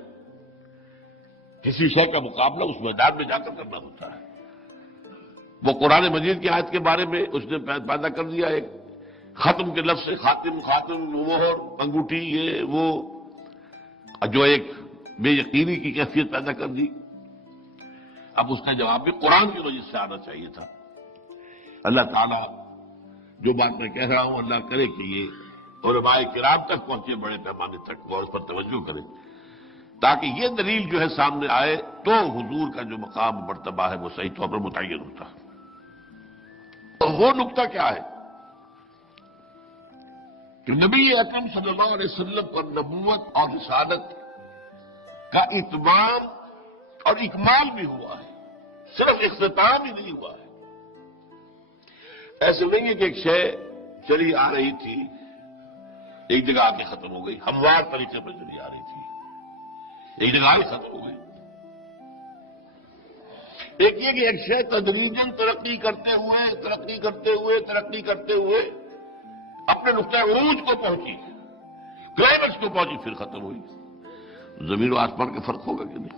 کسی شے کا مقابلہ اس میدان میں جا کر کرنا ہوتا ہے۔ وہ قرآن مجید کی آیت کے بارے میں اس نے پیدا کر دیا ایک ختم کے لفظ سے، خاتم، مہر، انگوٹھی، یہ وہ جو ایک بے یقینی کی کیفیت پیدا کر دی۔ اب اس کا جواب بھی قرآن کی وجہ سے آنا چاہیے تھا۔ اللہ تعالیٰ جو بات میں کہہ رہا ہوں اللہ کرے کہ یہ علماء کرام تک پہنچے، بڑے پیمانے تک، اور اس پر توجہ کریں تاکہ یہ دلیل جو ہے سامنے آئے تو حضور کا جو مقام مرتبہ ہے وہ صحیح طور پر متعین ہوتا ہے۔ اور وہ نقطہ کیا ہے کہ نبی اکرم صلی اللہ علیہ وسلم پر نبوت اور رسالت کا اتمام اور اکمال بھی ہوا ہے، صرف اختتام ہی نہیں ہوا ہے۔ ایسے نہیں ہے کہ ایک شے چلی آ رہی تھی، ایک جگہ آ کے ختم ہو گئی، ہموار طریقے پر چلی آ رہی تھی، ایک جگہ آ ختم ہو گئی۔ ایک یہ کہ ایک شے تدریجاً ترقی کرتے ہوئے اپنے نقطۂ عروج کو پہنچی، کلائمیکس کو پہنچی، پھر ختم ہوئی۔ زمین و آسمان کا فرق ہوگا کہ نہیں؟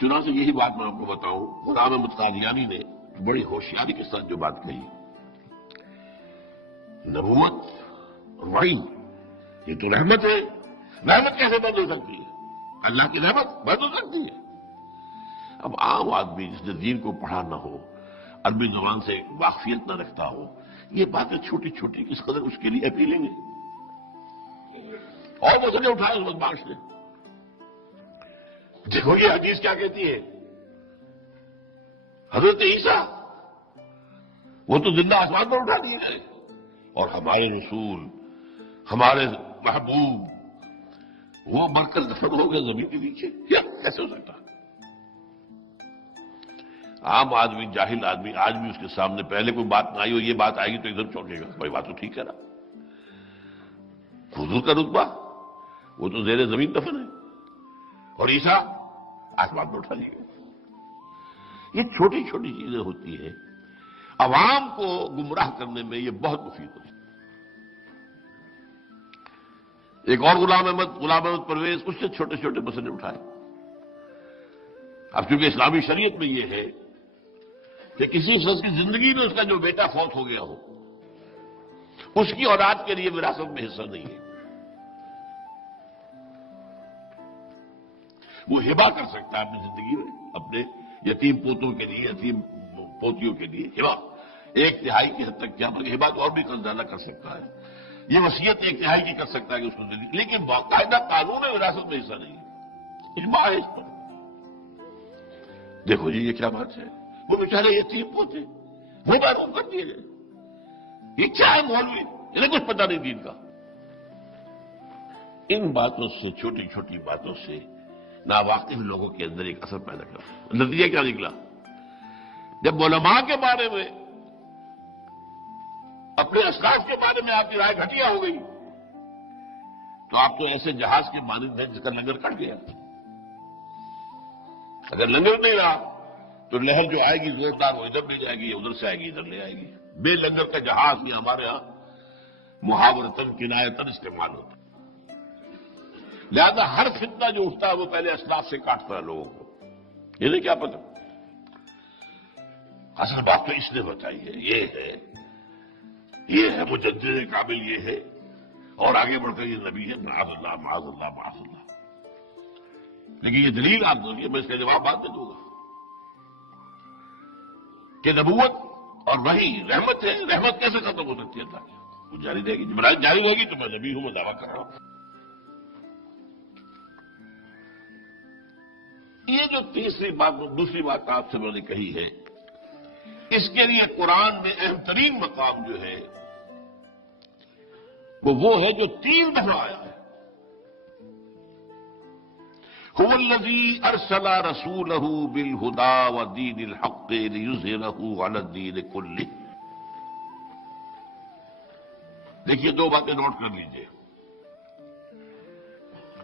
چنانچہ یہی بات میں آپ کو بتاؤں، غلام احمد قادیانی نے بڑی ہوشیاری کے ساتھ جو بات کہی، نبوت اور وحی یہ تو رحمت ہے، رحمت کیسے بند ہو سکتی ہے؟ اللہ کی رحمت بند ہو سکتی ہے؟ اب عام آدمی جس نے دین کو پڑھا نہ ہو، عربی زبان سے واقفیت نہ رکھتا ہو، یہ باتیں چھوٹی چھوٹی کس قدر اس کے لیے اپیلنگ ہے، اور مسئلے اٹھائے اس بدماش نے۔ دیکھو یہ حدیث کیا کہتی ہے، حضرت عیسیٰ وہ تو زندہ آسمان پر اٹھا دیے گئے، اور ہمارے رسول، ہمارے محبوب وہ مر کر دفن ہو گئے زمین کے نیچے، کیا کیسے ہو سکتا؟ عام آدمی، جاہل آدمی آج بھی اس کے سامنے پہلے کوئی بات نہ آئی ہو، یہ بات آئے گی تو ایک دم چونکے گا، بھائی بات تو ٹھیک ہے نا، حضور کا رتبہ وہ تو زیر زمین دفن ہے، اور عیسیٰ آسمان پر اٹھا لیے گئے۔ یہ چھوٹی چھوٹی چیزیں ہوتی ہیں، عوام کو گمراہ کرنے میں یہ بہت مفید ہوتی ہے۔ ایک اور غلام احمد پرویز، اس سے چھوٹے چھوٹے مسئلے اٹھائے۔ اب چونکہ اسلامی شریعت میں یہ ہے کہ کسی شخص کی زندگی میں اس کا جو بیٹا فوت ہو گیا ہو، اس کی اولاد کے لیے وراثت میں حصہ نہیں ہے، وہ ہبہ کر سکتا ہے اپنی زندگی میں اپنے یتیم پوتوں کے لیے، یتیم پوتیوں کے لیے ہبہ 1/3 کی حد تک، کیا بلکہ ہبہ تو اور بھی زیادہ کر سکتا ہے، یہ وصیت 1/3 کی کر سکتا ہے کہ اس کو دے دی، لیکن باقاعدہ قانون وراثت میں حصہ نہیں ہے، اجماع ہے اس پر۔ دیکھو جی یہ کیا بات ہے، وہ بیچارے یتیم پوتے وہ محروم کر دیے گئے، یہ کیا ہے مولوی، انہیں کچھ پتہ نہیں دین کا۔ ان باتوں سے، چھوٹی چھوٹی باتوں سے ناواقف لوگوں کے اندر ایک اثر پیدا کرتا۔ نتیجہ کیا نکلا؟ جب علماء کے بارے میں، اپنے اسلاف کے بارے میں آپ کی رائے گھٹیا ہو گئی تو آپ تو ایسے جہاز کے مانند ہیں جس کا لنگر کٹ گیا۔ اگر لنگر نہیں رہا تو لہر جو آئے گی زوردار وہ ادھر بھی جائے گی، ادھر سے آئے گی ادھر لے آئے گی۔ بے لنگر کا جہاز یہ ہمارے ہاں محاورتن کنایتن استعمال ہوتا ہے۔ لہذا ہر فتنہ جو اٹھتا ہے وہ پہلے اسلاف سے کاٹتا ہے لوگوں کو، انہیں کیا پتہ۔ اصل بات تو اس نے بتائی ہے، یہ ہے یہ ہے مجدد کامل، یہ ہے، اور آگے بڑھ کر یہ نبی ہے، معاذ اللہ معاذ اللہ معاذ اللہ۔ لیکن یہ دلیل آپ دیں گے، میں اس کا جواب بعد میں دوں گا کہ نبوت اور وحی رحمت ہے، رحمت کیسے ختم ہو سکتی ہے؟ اللہ کی وہ جاری رہے گی، جب جاری رہے گی تو میں نبی ہوں، میں دعویٰ کر رہا ہوں۔ یہ جو تیسری بات، دوسری بات آپ سے میں نے کہی ہے، اس کے لیے قرآن میں اہم ترین مقام جو ہے وہ ہے جو 3 دفعہ آیا ہے۔ هو الذی ارسل رسولہ بالہدی ودین الحق لیظہرہ علی الدین کلہ۔ دیکھیے 2 باتیں نوٹ کر لیجئے۔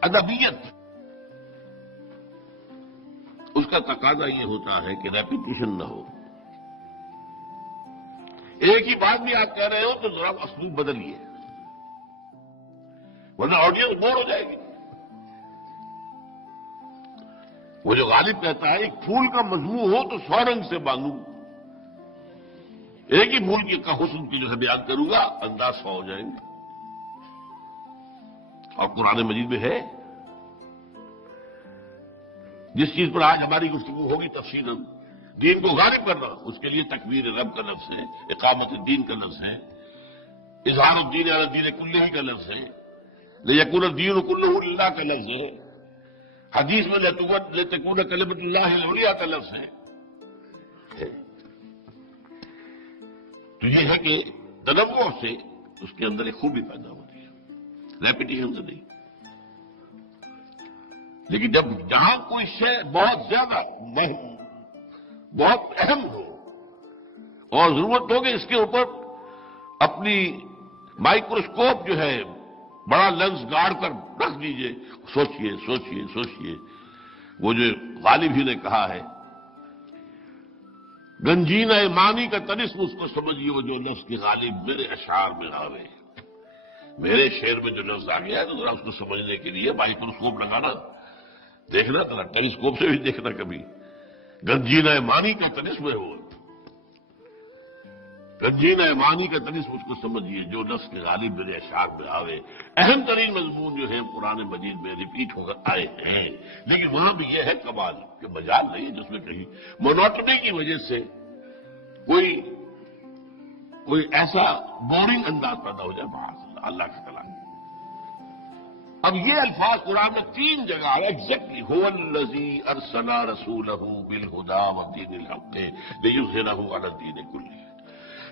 ادبیت، اس کا تقاضا یہ ہوتا ہے کہ ریپیٹیشن نہ ہو۔ ایک ہی بات بھی آپ کہہ رہے ہو تو ذرا اسلوب بدلیے، ورنہ آڈینس بور ہو جائے گی۔ وہ جو غالب کہتا ہے ایک پھول کا مجموع ہو تو 100 رنگ سے باندھوں، ایک ہی پھول کا حسن کی جو ہے بیان کروں گا، انداز 100 ہو جائیں گے۔ اور قرآن مجید میں ہے، جس چیز پر آج ہماری گفتگو ہوگی تفصیلاً، دین کو غالب کرنا، اس کے لیے تکبیر رب کا لفظ ہے، اقامت الدین کا لفظ ہے، اظہار الدین علی الدین کلہ کا لفظ ہے، لیکون الدین کلہ للہ کا لفظ ہے، حدیث میں لتکون کلمۃ اللہ العلیٰ کا لفظ ہے۔ تو یہ ہے کہ تنوع سے اس کے اندر ایک خوبی پیدا ہوتی ہے، ریپیٹیشن سے نہیں۔ لیکن جب جہاں کوئی شے بہت زیادہ بہت اہم ہو اور ضرورت ہو کہ اس کے اوپر اپنی مائکروسکوپ جو ہے، بڑا لینس گاڑ کر رکھ دیجئے، سوچئے سوچئے سوچئے۔ وہ جو غالب ہی نے کہا ہے، گنجینہ معنی کا طلسم اس کو سمجھیے، وہ جو لفظ کے غالب میرے اشعار میں آوے، میرے شعر میں جو لفظ آ گیا ہے تو ذرا اس کو سمجھنے کے لیے مائکروسکوپ لگانا، دیکھنا، ذرا ٹیلیسکوپ سے بھی دیکھنا کبھی۔ گنجینہ معنی کا طلسم ہے وہ، گنجینہ معنی کا طلسم اس کو سمجھیے، جو لفظ کے غالب میرے اشعار میں آوے۔ اہم ترین مضمون جو ہے قرآن مجید میں ریپیٹ ہو کر آئے ہیں، لیکن وہاں بھی یہ ہے کمال کہ مجال نہیں ہے جس میں کہیں مونوٹنی کی وجہ سے کوئی ایسا بورنگ انداز پیدا ہو جائے، معاذ اللہ، اللہ کا کلام۔ اب یہ الفاظ قرآن میں 3 جگہ آیا ایگزیکٹلی، هو الذی ارسل رسولہ بالہدی ودین الحق لیظہرہ علی الدین کلہ۔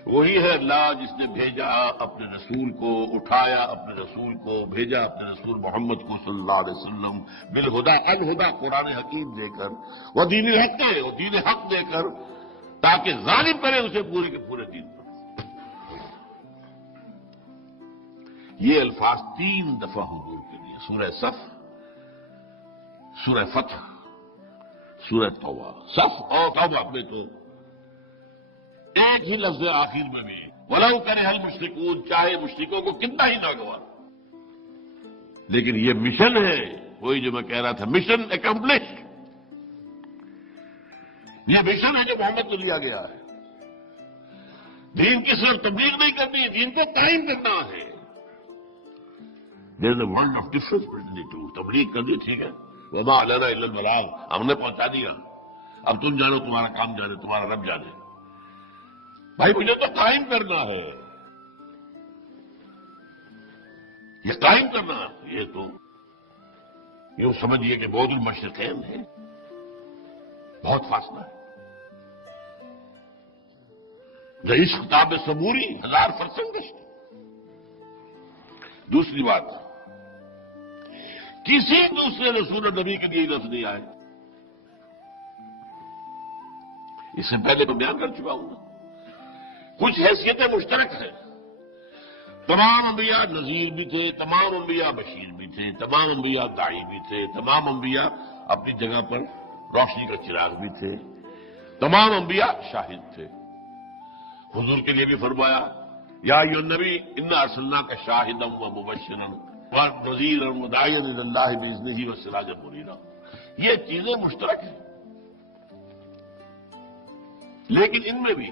وہی ہے اللہ جس نے بھیجا اپنے رسول کو، اٹھایا اپنے رسول کو، بھیجا اپنے رسول محمد کو صلی اللہ علیہ وسلم بالہدی، الہدی قرآن حکیم دے کر، ودین الحق، اور دین حق دے کر، تاکہ غالب کرے اسے پورے کے پورے دین پر۔ یہ الفاظ 3 دفعہ حضور کے لیے، سورہ صف، سورہ فتح، سورہ توبہ۔ صف اور توبہ میں تو ایک ہی لفظ آخر میں بھی، وَلَوْ كَرِهَ الْمُشْرِكُونَ، چاہے مشرکوں کو کتنا ہی ناگوار۔ لیکن یہ مشن ہے، وہی جو میں کہہ رہا تھا، مشن اکمپلشڈ۔ یہ مشن ہے جو محمد کو لیا گیا ہے۔ دین کی صرف تبلیغ نہیں کرنی ہے، دین کو قائم کرنا ہے۔ There is a world of difference between the two. تبلیغ کر دی، ٹھیک ہے، وما علینا الا البلاغ، ہم نے پہنچا دیا، اب تم جانو، تمہارا کام جانے، تمہارا رب جانے۔ بھائی مجھے تو قائم کرنا ہے، یہ قائم کرنا، یہ تو یوں سمجھیے کہ بعد المشرقین ہے، بہت فاصلہ ہے۔ رئیس خطاب صبوری 1000% گشت۔ دوسری بات، کسی دوسرے رسول اور نبی کے لیے لفظ نہیں آئے، اس سے پہلے میں بیان کر چکا ہوں۔ کچھ حیثیتیں مشترک ہیں، تمام انبیاء نذیر بھی تھے، تمام انبیاء بشیر بھی تھے، تمام انبیاء داعی بھی تھے، تمام انبیاء اپنی جگہ پر روشنی کا چراغ بھی تھے، تمام انبیاء شاہد تھے۔ حضور کے لیے بھی فرمایا، یا ایھا النبی انا ارسلناک شاہدا ومبشرا ونذیرا وداعیا الی اللہ باذنہ وسراجا منیرا۔ یہ چیزیں مشترک ہیں، لیکن ان میں بھی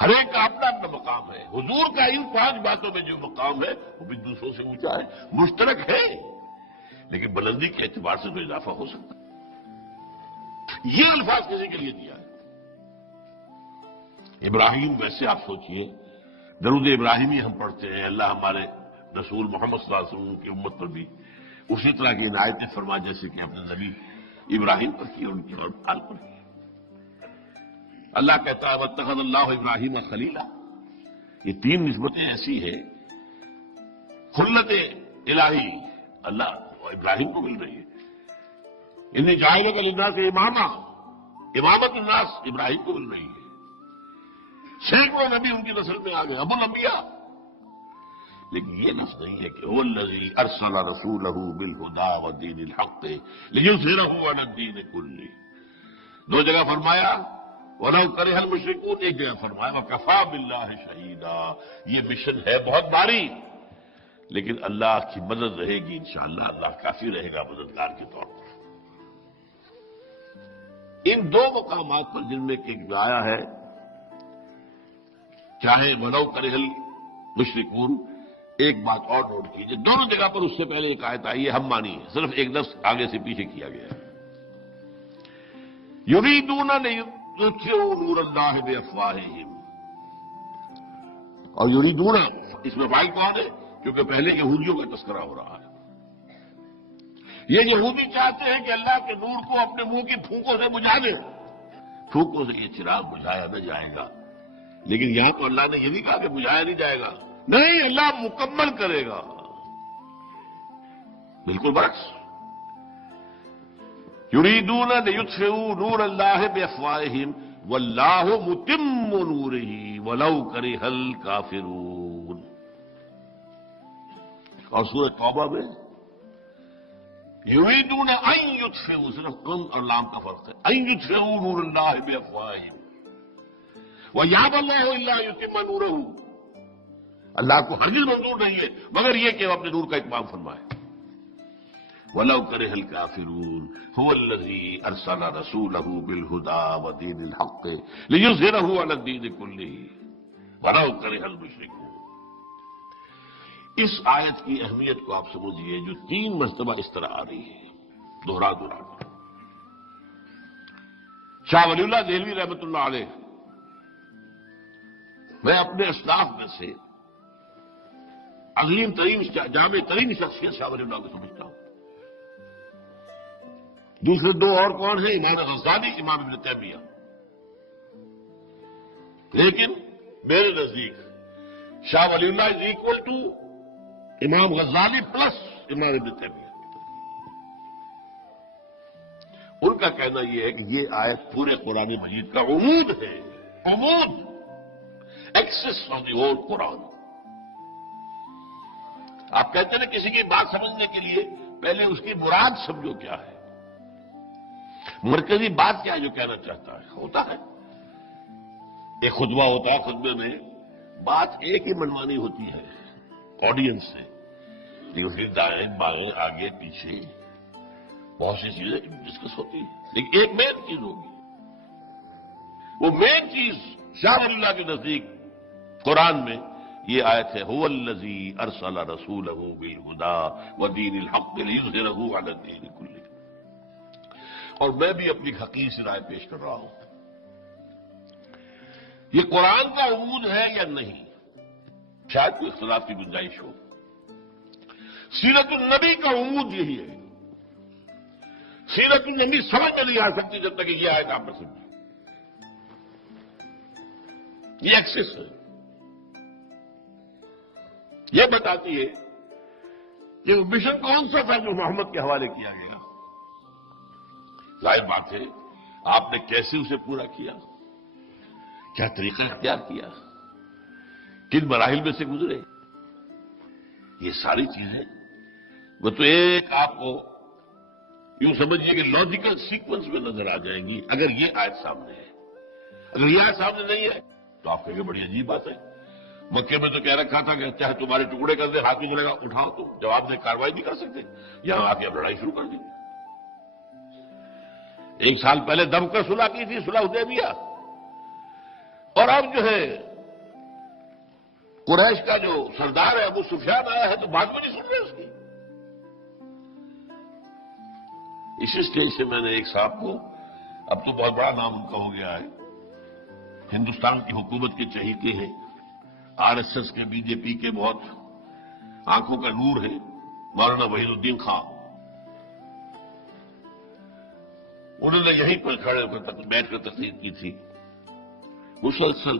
ہر ایک کا اپنا اپنا مقام ہے. حضور کا ان 5 باتوں میں جو مقام ہے وہ بھی دوسروں سے اونچا ہے، مشترک ہے، لیکن بلندی کے اعتبار سے تو اضافہ ہو سکتا ہے. یہ الفاظ کسی کے لیے دیا ہے. ابراہیم، ویسے آپ سوچئے درود ابراہیمی ہم پڑھتے ہیں، اللہ ہمارے رسول محمد صلی اللہ علیہ وسلم کی امت پر بھی اسی طرح کی عنایتیں فرما جیسے کہ اپنے نبی ابراہیم پر کی، ان کی اور آل پر کی. اللہ کہتا ہے واتخذ اللہ ابراہیم خلیلا. یہ 3 نسبتیں ایسی ہیں، خلت الہی اللہ ابراہیم کو مل رہی ہے. انی جاعلک للناس اماما، امامت الناس ابراہیم کو مل رہی ہے. سینکڑوں نبی ان کی نسل میں آ گئے، ابو الانبیاء. لیکن یہ لفظ نہیں ہے کہ هو الذی ارسل رسولہ بالہدی ودین الحق لیظہرہ علی الدین کلہ. 2 جگہ فرمایا وَلَوْ كَرِهَ الْمُشْرِكُونَ، ایک جگہ فرمایا وَكَفَىٰ بِاللَّهِ شَهِيدًا. یہ مشن ہے بہت بھاری، لیکن اللہ کی مدد رہے گی انشاءاللہ، اللہ کافی رہے گا مددگار کے طور پر. ان 2 مقامات پر جن میں ایک آیا ہے، چاہے وَلَوْ كَرِهَ الْمُشْرِكُونَ، ایک بات اور نوٹ کیجئے، دونوں جگہ پر اس سے پہلے ایک آیت آئی ہے ہم مانی ہے، صرف ایک لفظ آگے سے پیچھے کیا گیا ہے. یریدون یطفئوا نور اللہ بافواہہم، اور یریدون اس میں فاعل کون ہے؟ کیونکہ پہلے یہودیوں کا تذکرہ ہو رہا ہے. یہ یہودی چاہتے ہیں کہ اللہ کے نور کو اپنے منہ کی پھونکوں سے بجھا دیں. پھونکوں سے یہ چراغ بجھایا نہ جائے گا، لیکن یہاں تو اللہ نے یہ بھی کہا کہ بجھایا نہیں جائے گا. نہیں، اللہ مکمل کرے گا. بالکل برعکس. یریدون لیطفئوا نور اللہ بافواہہم واللہ متم نورہ ولو کرہ الکافرون. اور سورہ توبہ میں یریدون ان یطفئوا، صرف ان اور لام کا فرق ہے، ان یطفئوا نور اللہ بافواہہم ویأبی اللہ الا یتم نورہ. اللہ کو ہرگز منظور نہیں ہے مگر یہ کہ وہ اپنے نور کا اتمام فرمائے. وَلَوْ كَرِهَ الْكَافِرُونَ هُوَ الَّذِي أَرْسَلَ رَسُولَهُ بِالْهُدَىٰ وَدِينِ الْحَقِّ لِيُظْهِرَهُ عَلَى الدِّينِ كُلِّهِ وَلَوْ كَرِهَ الْمُشْرِكُونَ. اس آیت کی اہمیت کو آپ سمجھیے جو 3 مرتبہ اس طرح آ رہی ہے دوہرا کر. شاہ ولی اللہ دہلوی رحمۃ اللہ علیہ، میں اپنے اسلاف میں سے عظیم ترین جامع ترین شخصیت شاہ ولی اللہ کو سمجھتا ہوں. دوسرے 2 اور کون ہیں؟ امام غزالی، امام ابن تیمیہ. لیکن میرے نزدیک شاہ ولی اللہ از اکول ٹو امام غزالی پلس امام ابن تیمیہ. ان کا کہنا یہ ہے کہ یہ آیت پورے قرآن مجید کا عمود ہے، عمود، ایکسس آف دی ہول قرآن. آپ کہتے ہیں کسی کی بات سمجھنے کے لیے پہلے اس کی مراد سمجھو کیا ہے، مرکزی بات کیا ہے جو کہنا چاہتا ہے. ہوتا ہے ایک خطبہ ہوتا ہے، خطبے میں بات ایک ہی منوانی ہوتی ہے آڈینس سے، لیکن اس کی دائیں بائیں آگے پیچھے بہت سی چیزیں ڈسکس ہوتی ہیں، لیکن ایک مین چیز ہوگی. وہ مین چیز شاہ ولی اللہ کے نزدیک قرآن میں یہ آیت ہے هو الذی ارسل رسولہ بالہدی ودین الحق لیظہرہ علی الدین کلہ. اور میں بھی اپنی حقیقی سی رائے پیش کر رہا ہوں، یہ قرآن کا عمود ہے یا نہیں، شاید کوئی اختلاف کی گنجائش ہو. سیرت النبی کا عمود یہی ہے. سیرت النبی سمجھ میں نہیں آ سکتی جب تک یہ آیت آپ نے سمجھی. یہ ایکسس ہے، یہ بتاتی ہے کہ مشن کون سا تھا جو محمد کے حوالے کیا گیا. ظاہر بات ہے آپ نے کیسے اسے پورا کیا، کیا طریقہ اختیار کیا، کن مراحل میں سے گزرے، یہ ساری چیزیں وہ تو ایک آپ کو یوں سمجھیے کہ لاجیکل سیکوینس میں نظر آ جائیں گی اگر یہ آیت سامنے ہے. اگر یہ آیت سامنے نہیں ہے تو آپ کہیں گے بڑی عجیب بات ہے. مکے میں تو کہہ رکھا تھا کہ چاہے تمہارے ٹکڑے کر دے، ہاتھ میں چلے گا اٹھاؤ، تو جواب دے کاروائی نہیں کر سکتے. یہاں آ کے اب لڑائی شروع کر دی. 1 سال پہلے دم کر صلح کی تھی، صلح حدیبیہ، اور اب جو ہے قریش کا جو سردار ہے ابو سفیان آیا ہے تو بات بھی نہیں سن رہے اس کی. اسی اسٹیج سے میں نے ایک صاحب کو، اب تو بہت بڑا نام ان کا ہو گیا ہے، ہندوستان کی حکومت کے چہیتے ہیں، آر ایس ایس کے، بی جے پی کے بہت آنکھوں کا نور ہے، مولانا وحید الدین خان. انہوں نے یہیں پر کھڑے ہو کر بیٹھ کر تقریر کی تھی، مسلسل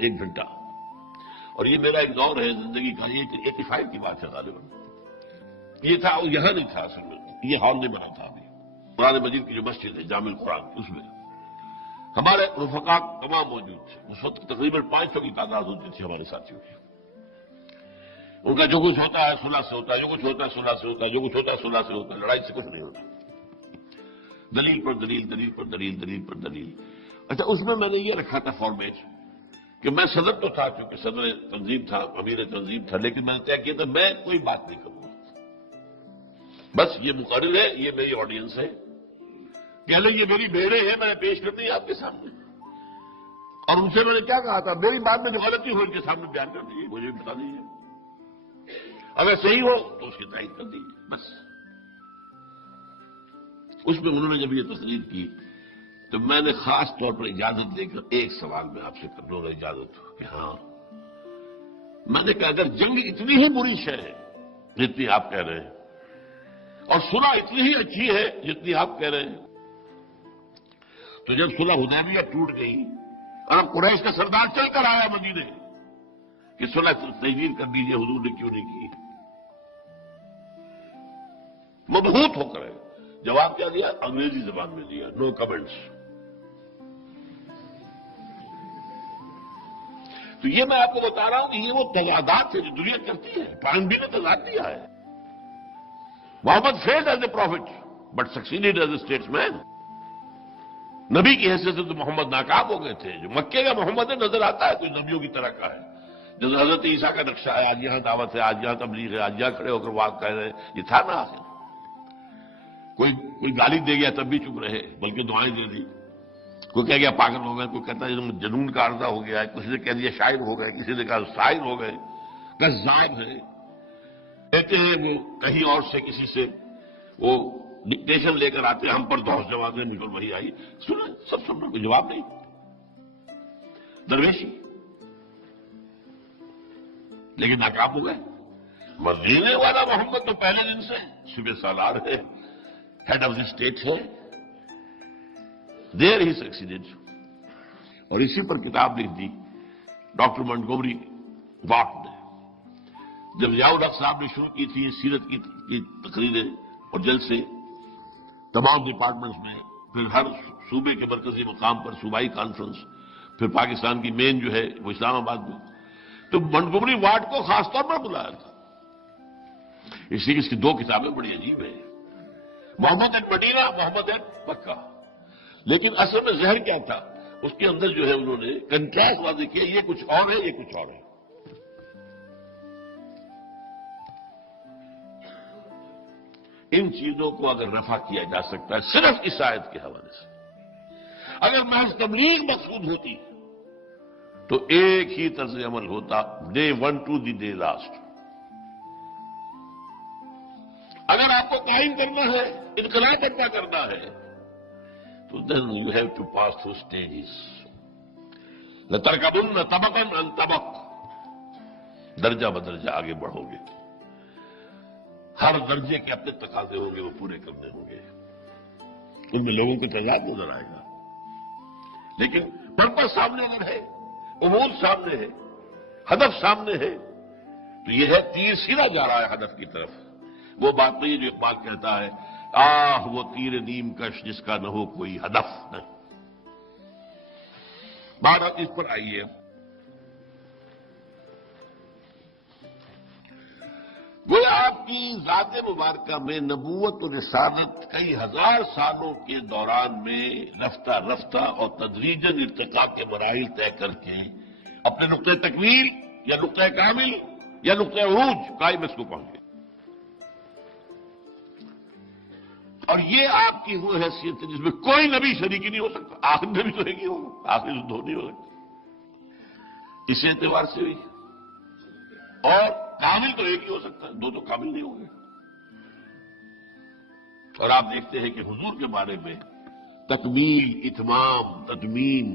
1 گھنٹہ. اور یہ میرا ایک دور ہے زندگی کا، یہ 85 کی بات ہے غالباً. یہ تھا، یہاں نہیں تھا اصل میں، یہ ہال نہیں بنا تھا ابھی. قرآن مجید کی جو مسجد ہے جامع القرآن، اس میں ہمارے رفقا تمام موجود تھے. اس وقت تقریباً 500 کی تعداد ہوتی تھی ہمارے ساتھیوں کی. ان کا جو کچھ ہوتا ہے صلح سے ہوتا ہے، جو کچھ ہوتا ہے صلح سے ہوتا ہے، جو کچھ ہوتا ہے صلح سے ہوتا ہے، لڑائی سے کچھ نہیں ہوتا. دلیل پر دلیل، دلیل پر دلیل، دلیل پر دلیل. اچھا، اس میں نے یہ رکھا تھا فارمیٹ کہ میں صدر تو تھا، کیونکہ صدر تنظیم تھا، امیر تنظیم تھا، لیکن میں نے طے کیا تھا میں کوئی بات نہیں کروں گا. بس یہ مقرر ہے، یہ میری آڈینس ہے، پہلے یہ میری بھیڑیں ہیں، میں نے پیش کر دی آپ کے سامنے. اور ان سے میں نے کیا کہا تھا، میری بات میں جو غلطی ہو ان کے سامنے بیان کر دیجیے، مجھے بھی بتا دیجیے، اگر صحیح ہو تو اس کی تائید کر دیجیے. بس اس میں انہوں نے جب یہ تقریر کی تو میں نے خاص طور پر اجازت دے کر ایک سوال میں آپ سے کر لوں گا، اجازت کہ ہاں. میں نے کہا اگر جنگ اتنی ہی بری شے ہے جتنی آپ کہہ رہے ہیں، اور صلح اتنی ہی اچھی ہے جتنی آپ کہہ رہے ہیں، تو جب صلح حدیبیہ ٹوٹ گئی اور اب قریش کا سردار چل کر آیا مدینے کہ صلح تجویز کر دیجیے، حضور نے کیوں نہیں کی؟ مبہوت ہو کر جواب کیا دیا؟ انگریزی زبان میں دیا، نو کمنٹس. تو یہ میں آپ کو بتا رہا ہوں کہ یہ وہ تضادات ہے جو دنیا کرتی ہے. پان بھی نے تضاد دیا ہے. Muhammad failed as a prophet but succeeded as a statesman. نبی کی حیثیت سے تو محمد ناکام ہو گئے تھے. جو مکے کا محمد نظر آتا ہے کوئی نبیوں کی طرح کا ہے. جیسے حضرت عیسیٰ کا نقشہ ہے، آج یہاں دعوت ہے، آج یہاں تبلیغ ہے، آج یہاں کھڑے ہو کر واقع کہہ رہے ہیں، یہ تھا نا آخر. کوئی گالی دے گیا تب بھی چپ رہے، بلکہ دعائیں دے دی. کوئی کہہ گیا پاگل ہو گئے، کوئی کہتا ہے جنون کا عرضہ ہو گیا ہے، کسی نے کہہ دیا شاعر ہو گئے، کسی نے کہا شاعر ہو گئے، کذاب ہے. کہتے ہیں وہ کہیں اور سے کسی سے وہ ڈکٹیشن لے کر آتے ہیں، ہم پر دوس جوابیں نکل وہی آئی. سنا سب سننا، کوئی جواب نہیں. درویشی. لیکن ناکام ہو گئے. مدینے والا محمد تو پہلے دن سے صبح سالار ہے، ہیڈ آف دی اسٹیٹ ہے. دیر ہی سکسیڈیڈ. اور اسی پر کتاب لکھ دی ڈاکٹر منٹگومری واٹ نے. جب ضیاء الحق صاحب نے شروع کی تھی سیرت کی تقریریں اور جلسے تمام ڈپارٹمنٹس میں، پھر ہر صوبے کے مرکزی مقام پر صوبائی کانفرنس، پھر پاکستان کی مین جو ہے وہ اسلام آباد میں، تو منٹگومری واٹ کو خاص طور پر بلایا تھا. اس لیے اس کی 2 کتابیں بڑی عجیب ہیں، محمد ایٹ مدینہ، محمد ایٹ مکہ. لیکن اصل میں زہر کیا تھا اس کے اندر جو ہے انہوں نے کنٹراسٹ واضح کیا، یہ کچھ اور ہے، یہ کچھ اور ہے. ان چیزوں کو اگر رفع کیا جا سکتا ہے صرف اس آیت کے حوالے سے، اگر محض تبلیغ مقصود ہوتی تو ایک ہی طرز عمل ہوتا، day 1 to the day last. اگر آپ کو قائم کرنا ہے، انقلاب برپا کرنا ہے، تو then you have to pass through stages. لَتَرْكَبُنَّ طَبَقًا عَنْ طَبَقٍ. درجہ بدرجہ آگے بڑھو گے. ہر درجے کے اپنے تقاضے ہوں گے، وہ پورے کرنے ہوں گے. ان میں لوگوں کا تضاد نظر آئے گا، لیکن پرپس سامنے اگر ہے، امور سامنے ہے، ہدف سامنے ہے، تو یہ ہے تیر سیدھا جا رہا ہے ہدف کی طرف. وہ بات نہیں جو اقبال کہتا ہے، آہ وہ تیر نیم کش جس کا نہ ہو کوئی ہدف. نہیں. بات اب اس پر آئیے. وہ آپ کی ذات مبارکہ میں نبوت و رسالت کئی ہزار سالوں کے دوران میں رفتہ رفتہ اور تدریجاً ارتقاء کے مراحل طے کر کے اپنے نقطۂ تکمیل یا نقطۂ کامل یا نقطۂ عروج قائم اس کو پہنچے. اور یہ آپ کی وہ حیثیت ہے جس میں کوئی نبی شریک نہیں ہو سکتا. آخر نبی تو ایک ہی ہوگا، آخر تو نہیں ہو سکتا. اس اعتبار سے بھی، اور کامل تو ایک ہی ہو سکتا ہے، دو تو کامل نہیں ہوں گے۔ اور آپ دیکھتے ہیں کہ حضور کے بارے میں تکمیل، اتمام، تتمیم،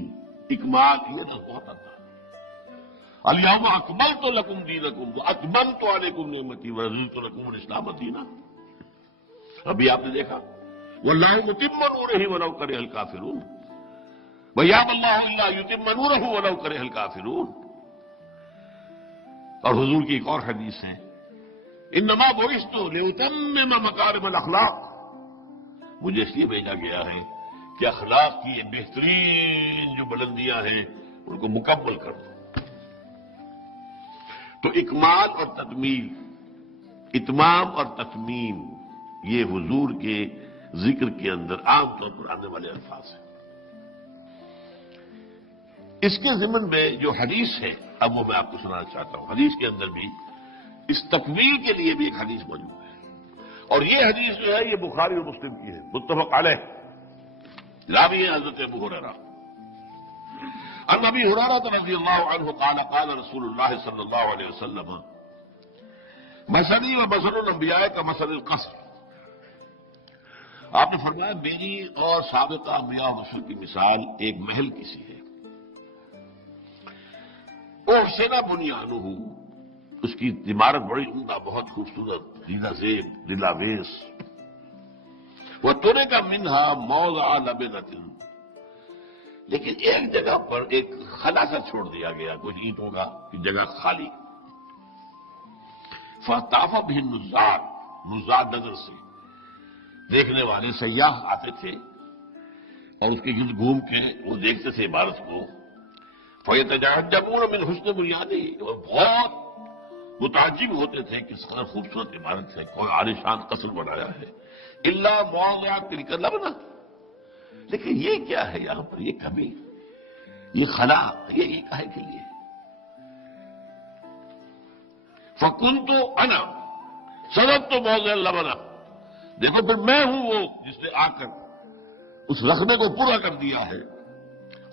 اکمال، یہ تو بہت آتا ہے۔ الیوم اکملت لکم دینکم واتممت علیکم نعمتی ورضیت لکم الاسلام دینا۔ ابھی آپ نے دیکھا واللہ متم نورہ ولو کرہ الکافرون، ویابی اللہ الا یتم نورہ ولو کرہ الکافرون۔ اور حضور کی ایک اور حدیث ہے انما بعثت لاتمم مکارم الاخلاق، مجھے اس لیے بھیجا گیا ہے کہ اخلاق کی یہ بہترین جو بلندیاں ہیں ان کو مکمل کر دوں۔ تو اکمال اور تکمیل، اتمام اور تتمیم، یہ حضور کے ذکر کے اندر عام طور پر آنے والے الفاظ ہیں۔ اس کے ضمن میں جو حدیث ہے اب وہ میں آپ کو سنانا چاہتا ہوں۔ حدیث کے اندر بھی اس تکمیل کے لیے بھی ایک حدیث موجود ہے، اور یہ حدیث جو ہے یہ بخاری اور مسلم کی ہے، متفق علیہ، راوی ہے حضرت ابو ہریرہ۔ عن ابی ہریرہ رضی اللہ عنہ قال قال رسول اللہ صلی اللہ علیہ وسلم مثلی و مثل الانبیاء کا مثل القصر، آپ نے فرمایا میری اور سابقہ انبیاء و رسول کی مثال ایک محل کی سی ہے۔ احسن بنیانہ، اس کی عمارت بڑی عمدہ، بہت خوبصورت، ریزہ زیب، دلاویز، وترک منہا موضع لبنۃ، لیکن ایک جگہ پر ایک خلا سا چھوڑ دیا گیا، کچھ اینٹوں کا جگہ خالی۔ فطاف بہ النزار، نزار نظر سے دیکھنے والے سیاح آتے تھے اور اس کے گرد گھوم کے وہ دیکھتے تھے عمارت کو۔ فیتعجبون من حسن بنیادہ، اور بہت متعجب ہوتے تھے کہ اس قدر خوبصورت عمارت ہے، کوئی عالیشان قصر بنایا ہے، الا موضع تلک اللبنہ، لیکن یہ کیا ہے یہاں پر، یہ کمی، یہ خلا، یہ کاہے کے لیے؟ فکنت انا سببت موضع اللبنہ، دیکھو پھر میں ہوں وہ جس نے آ کر اس رخنے کو پورا کر دیا ہے۔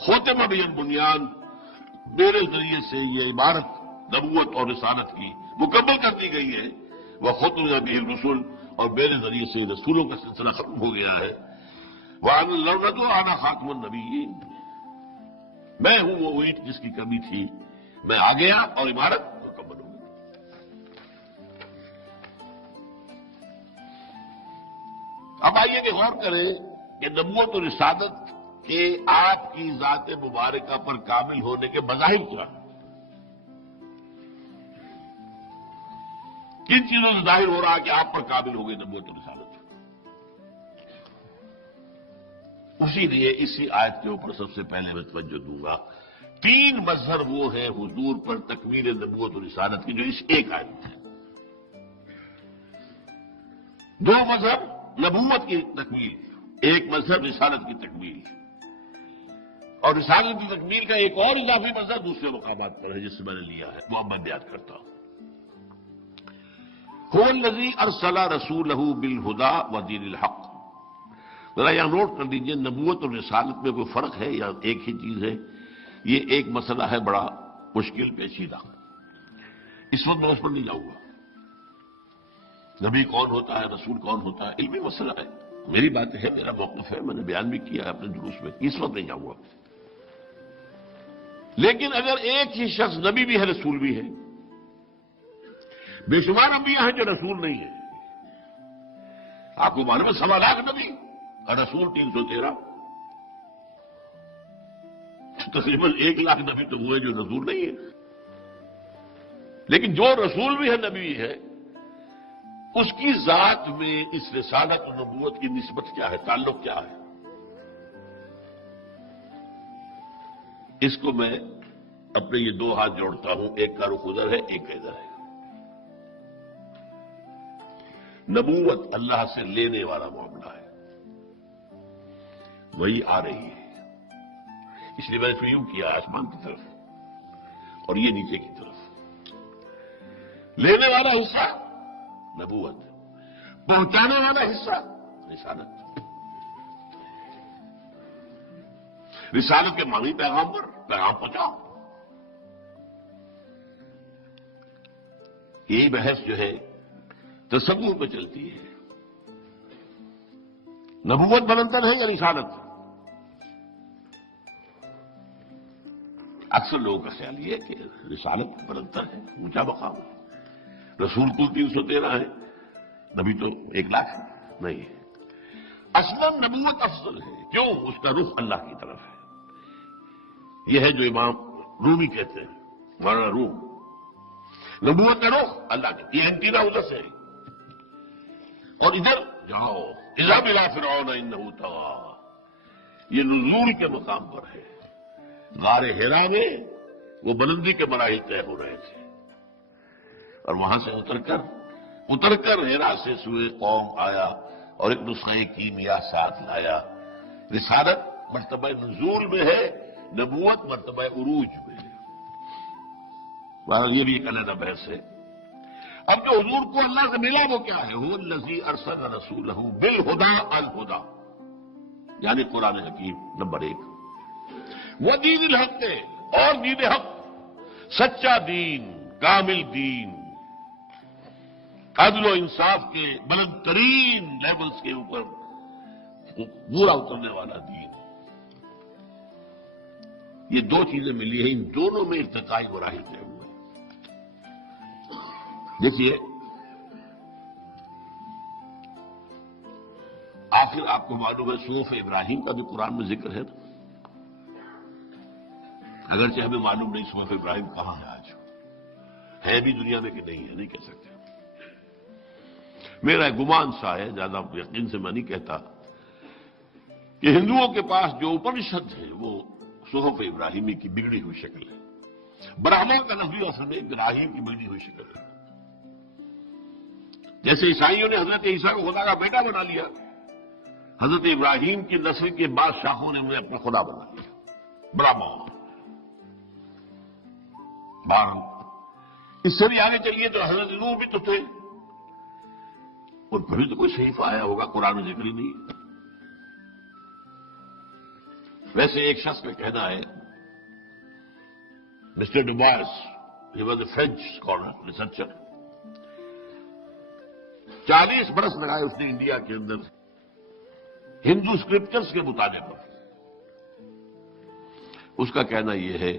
ختم بی البنیان، میرے ذریعے سے یہ عبارت نبوت اور رسالت کی مکمل کر دی گئی ہے۔ وہ ختم بی الرسل، اور میرے ذریعے سے رسولوں کا سلسلہ ختم ہو گیا ہے۔ وَأَنَا اللَّوْنَةُ وَأَنَا خَاتِمُ النَّبِيِّينَ، میں ہوں وہ اینٹ جس کی کمی تھی، میں آ گیا اور عمارت مکمل ہو گئی۔ اب آئیے کہ غور کریں کہ نبوت اور رسالت کہ آپ کی ذات مبارکہ پر کامل ہونے کے مظاہر کیا ہیں؟ کن چیزوں سے ظاہر ہو رہا کہ آپ پر کامل ہو گئی نبوت و رسالت؟ اسی لیے اسی آیت کے اوپر سب سے پہلے میں توجہ دوں گا۔ تین مظہر وہ ہیں حضور پر تکمیل نبوت و رسالت کی جو اس ایک آیت میں ہے۔ دو مظہر نبوت کی تکمیل، ایک مظہر رسالت کی تکمیل، اور رسالت کی تکمیل کا ایک اور اضافی مظہر دوسرے مقامات پر ہے جس سے میں نے لیا ہے، وہ اب میں بیان کرتا ہوں۔ هو الذی ارسل رسولہ بالہدی ودین الحق، ذرا یہاں نوٹ کر لیجیے، نبوت اور رسالت میں کوئی فرق ہے یا ایک ہی چیز ہے؟ یہ ایک مسئلہ ہے بڑا مشکل پیچیدہ، اس وقت میں اس پر نہیں جاؤں گا۔ نبی کون ہوتا ہے، رسول کون ہوتا ہے، علمی مسئلہ ہے، میری بات ہے، میرا موقف ہے، میں نے بیان بھی کیا ہے اپنے دروس میں، اس وقت نہیں جاؤں گا۔ لیکن اگر ایک ہی شخص نبی بھی ہے رسول بھی ہے، بے شمار انبیاء ہیں جو رسول نہیں ہیں، آپ کو معلوم ہے 1.25 لاکھ نبی اور رسول 313، تقریباً 1 لاکھ نبی تو ہوئے جو رسول نہیں ہے۔ لیکن جو رسول بھی ہے نبی ہے، اس کی ذات میں اس رسالت و نبوت کی نسبت کیا ہے، تعلق کیا ہے؟ اس کو میں اپنے یہ 2 ہاتھ جوڑتا ہوں، ایک کا رخ ادھر ہے، ایک کا ادھر ہے۔ نبوت اللہ سے لینے والا معاملہ ہے، وہی آ رہی ہے، اس لیے میں نے تو یوں کیا آسمان کی طرف اور یہ نیچے کی طرف۔ لینے والا حصہ نبوت، پہنچانے والا حصہ رسالت۔ رسالت کے معنی پیغام پر، پیغام پہنچاؤ، یہی بحث جو ہے تصور پہ چلتی ہے، نبوت بلندر ہے یا رسالت؟ اکثر لوگوں کا خیال یہ ہے کہ رسالت بلندر ہے، اونچا مقام ہے، رسول کو 313 ہے، نبی تو 1,00,000 ہے، نہیں ہے۔ اصلا نبوت افضل ہے، کیوں؟ اس کا رخ اللہ کی طرف ہے۔ یہ ہے جو امام رومی کہتے ہیں، مولانا روم، نبوت کا رخ اللہ کی، یہ اینٹینا ادھر سے ہے، اور ادھر جاؤ اذا بلا فرعون انہ طغی، یہ نزول کے مقام پر ہے۔ غار حرا میں وہ بلندی کے مراحل طے ہو رہے تھے، اور وہاں سے اتر کر حرا سے سوئے قوم آیا اور ایک نسخہ کیمیا ساتھ لایا۔ رسالت مرتبہ نزول میں ہے، نبوت مرتبہ عروج میں ہے۔ یہ بھی ایک علیحدہ بحث ہے۔ اب جو حضور کو اللہ سے ملا وہ کیا ہے؟ هو الذی ارسل رسولہ بالہدی الہدی، یعنی قرآن حکیم نمبر 1، وہ دین الحق ہے، اور دین حق، سچا دین، کامل دین، عدل و انصاف کے بلند ترین لیولز کے اوپر پورا اترنے والا دین۔ یہ دو چیزیں ملی ہیں، ان دونوں میں ارتقائی مراحل طے ہوئے۔ دیکھیے، آخر آپ کو معلوم ہے صحف ابراہیم کا بھی قرآن میں ذکر ہے، اگرچہ ہمیں معلوم نہیں صحف ابراہیم کہاں ہے آج، ہے بھی دنیا میں کہ نہیں ہے، نہیں کہہ سکتے۔ میرا گمان سا ہے، زیادہ یقین سے میں نہیں کہتا، کہ ہندوؤں کے پاس جو اپنشد ہے وہ صحف ابراہیمی کی بگڑی ہوئی شکل ہے۔ برہما کا لفظ اصل میں ابراہیم کی بگڑی ہوئی شکل ہے۔ جیسے عیسائیوں نے حضرت عیسیٰ کو خدا کا بیٹا بنا لیا، حضرت ابراہیم کی نسل کے بادشاہوں نے انہیں اپنا خدا بنا لیا، برہما۔ اس سے بھی آگے چلیے تو حضرت نوح بھی تو تھے، اور کبھی تو کوئی صحیفہ آیا ہوگا، قرآن میں ذکر ہی نہیں۔ ویسے ایک شخص کا کہنا ہے، mister Dubois, he was a French scholar researcher, 40 برس لگائے اس نے انڈیا کے اندر ہندو اسکرپچرز کے مطالعے پر۔ اس کا کہنا یہ ہے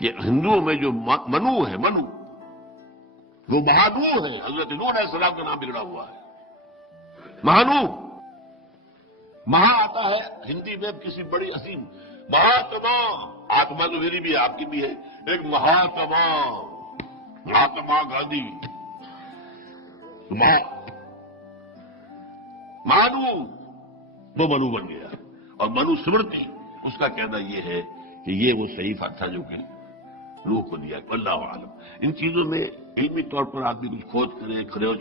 کہ ہندوؤں میں جو منو ہے، وہ مہانو ہے، حضرت نوح علیہ السلام کا نام بگڑا ہوا ہے، مہانو۔ مہا آتا ہے ہندی میں کسی بڑی عظیم، مہاتما، آتما تو میری بھی ہے، آپ کی بھی ہے، ایک مہاتما گاندھی، مہانو، وہ منو بن گیا، اور منو سمرتی، اس کا کہنا یہ ہے کہ یہ وہ صحیفہ تھا جو کہ روح کو دیا۔ اللہ عالم، ان چیزوں میں علمی طور پر آدمی کچھ کھوج کرے، کھروج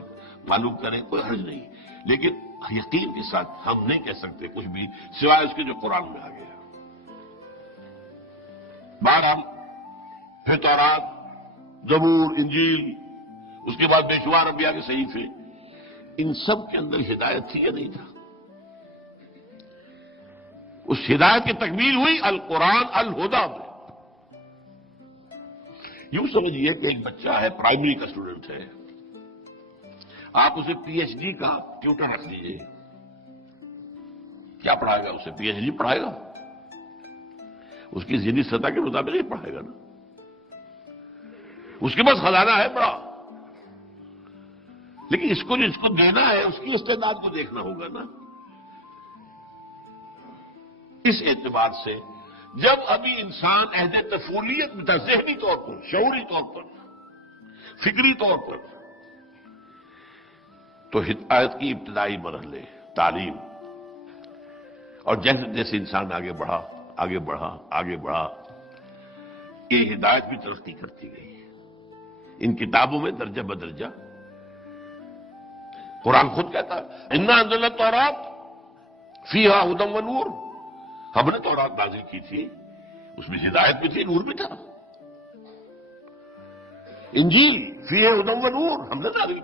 معلوم کرے، کوئی حرج نہیں، لیکن یقین کے ساتھ ہم نہیں کہہ سکتے کچھ بھی سوائے اس کے جو قرآن میں آ گیا۔ بہرحال پھر تورات، زبور، انجیل، اس کے بعد بے شمار انبیاء کے صحیفے، ان سب کے اندر ہدایت تھی یا نہیں تھا؟ اس ہدایت کی تکمیل ہوئی القرآن الہدی میں۔ یوں سمجھیے کہ ایک بچہ ہے، پرائمری کا اسٹوڈنٹ ہے، آپ اسے پی ایچ ڈی کا ٹیوٹر رکھ لیجیے، کیا پڑھائے گا اسے؟ پی ایچ ڈی پڑھائے گا؟ اس کی ذہنی سطح کے مطابق نہیں پڑھائے گا نا، اس کے پاس خزانہ ہے بڑا، لیکن اس کو دینا ہے، اس کی استعداد کو دیکھنا ہوگا نا۔ اس اعتبار سے جب ابھی انسان عہد طفولیت میں تھا، ذہنی طور پر، شعوری طور پر، فکری طور پر، تو ہدایت کی ابتدائی مرحلے، تعلیم، اور جیسے جیسے انسان آگے بڑھا، یہ ہدایت بھی ترقی کرتی گئی۔ ان کتابوں میں درجہ بدرجہ، قرآن خود کہتا ہے انا انزلنا التوراۃ فیہا ھدی و نور، ہم نے تورات نازل کی تھی، اس میں ہدایت بھی تھی، نور بھی تھا۔ انجیل فیہا ھدی و نور، ہم نے نازل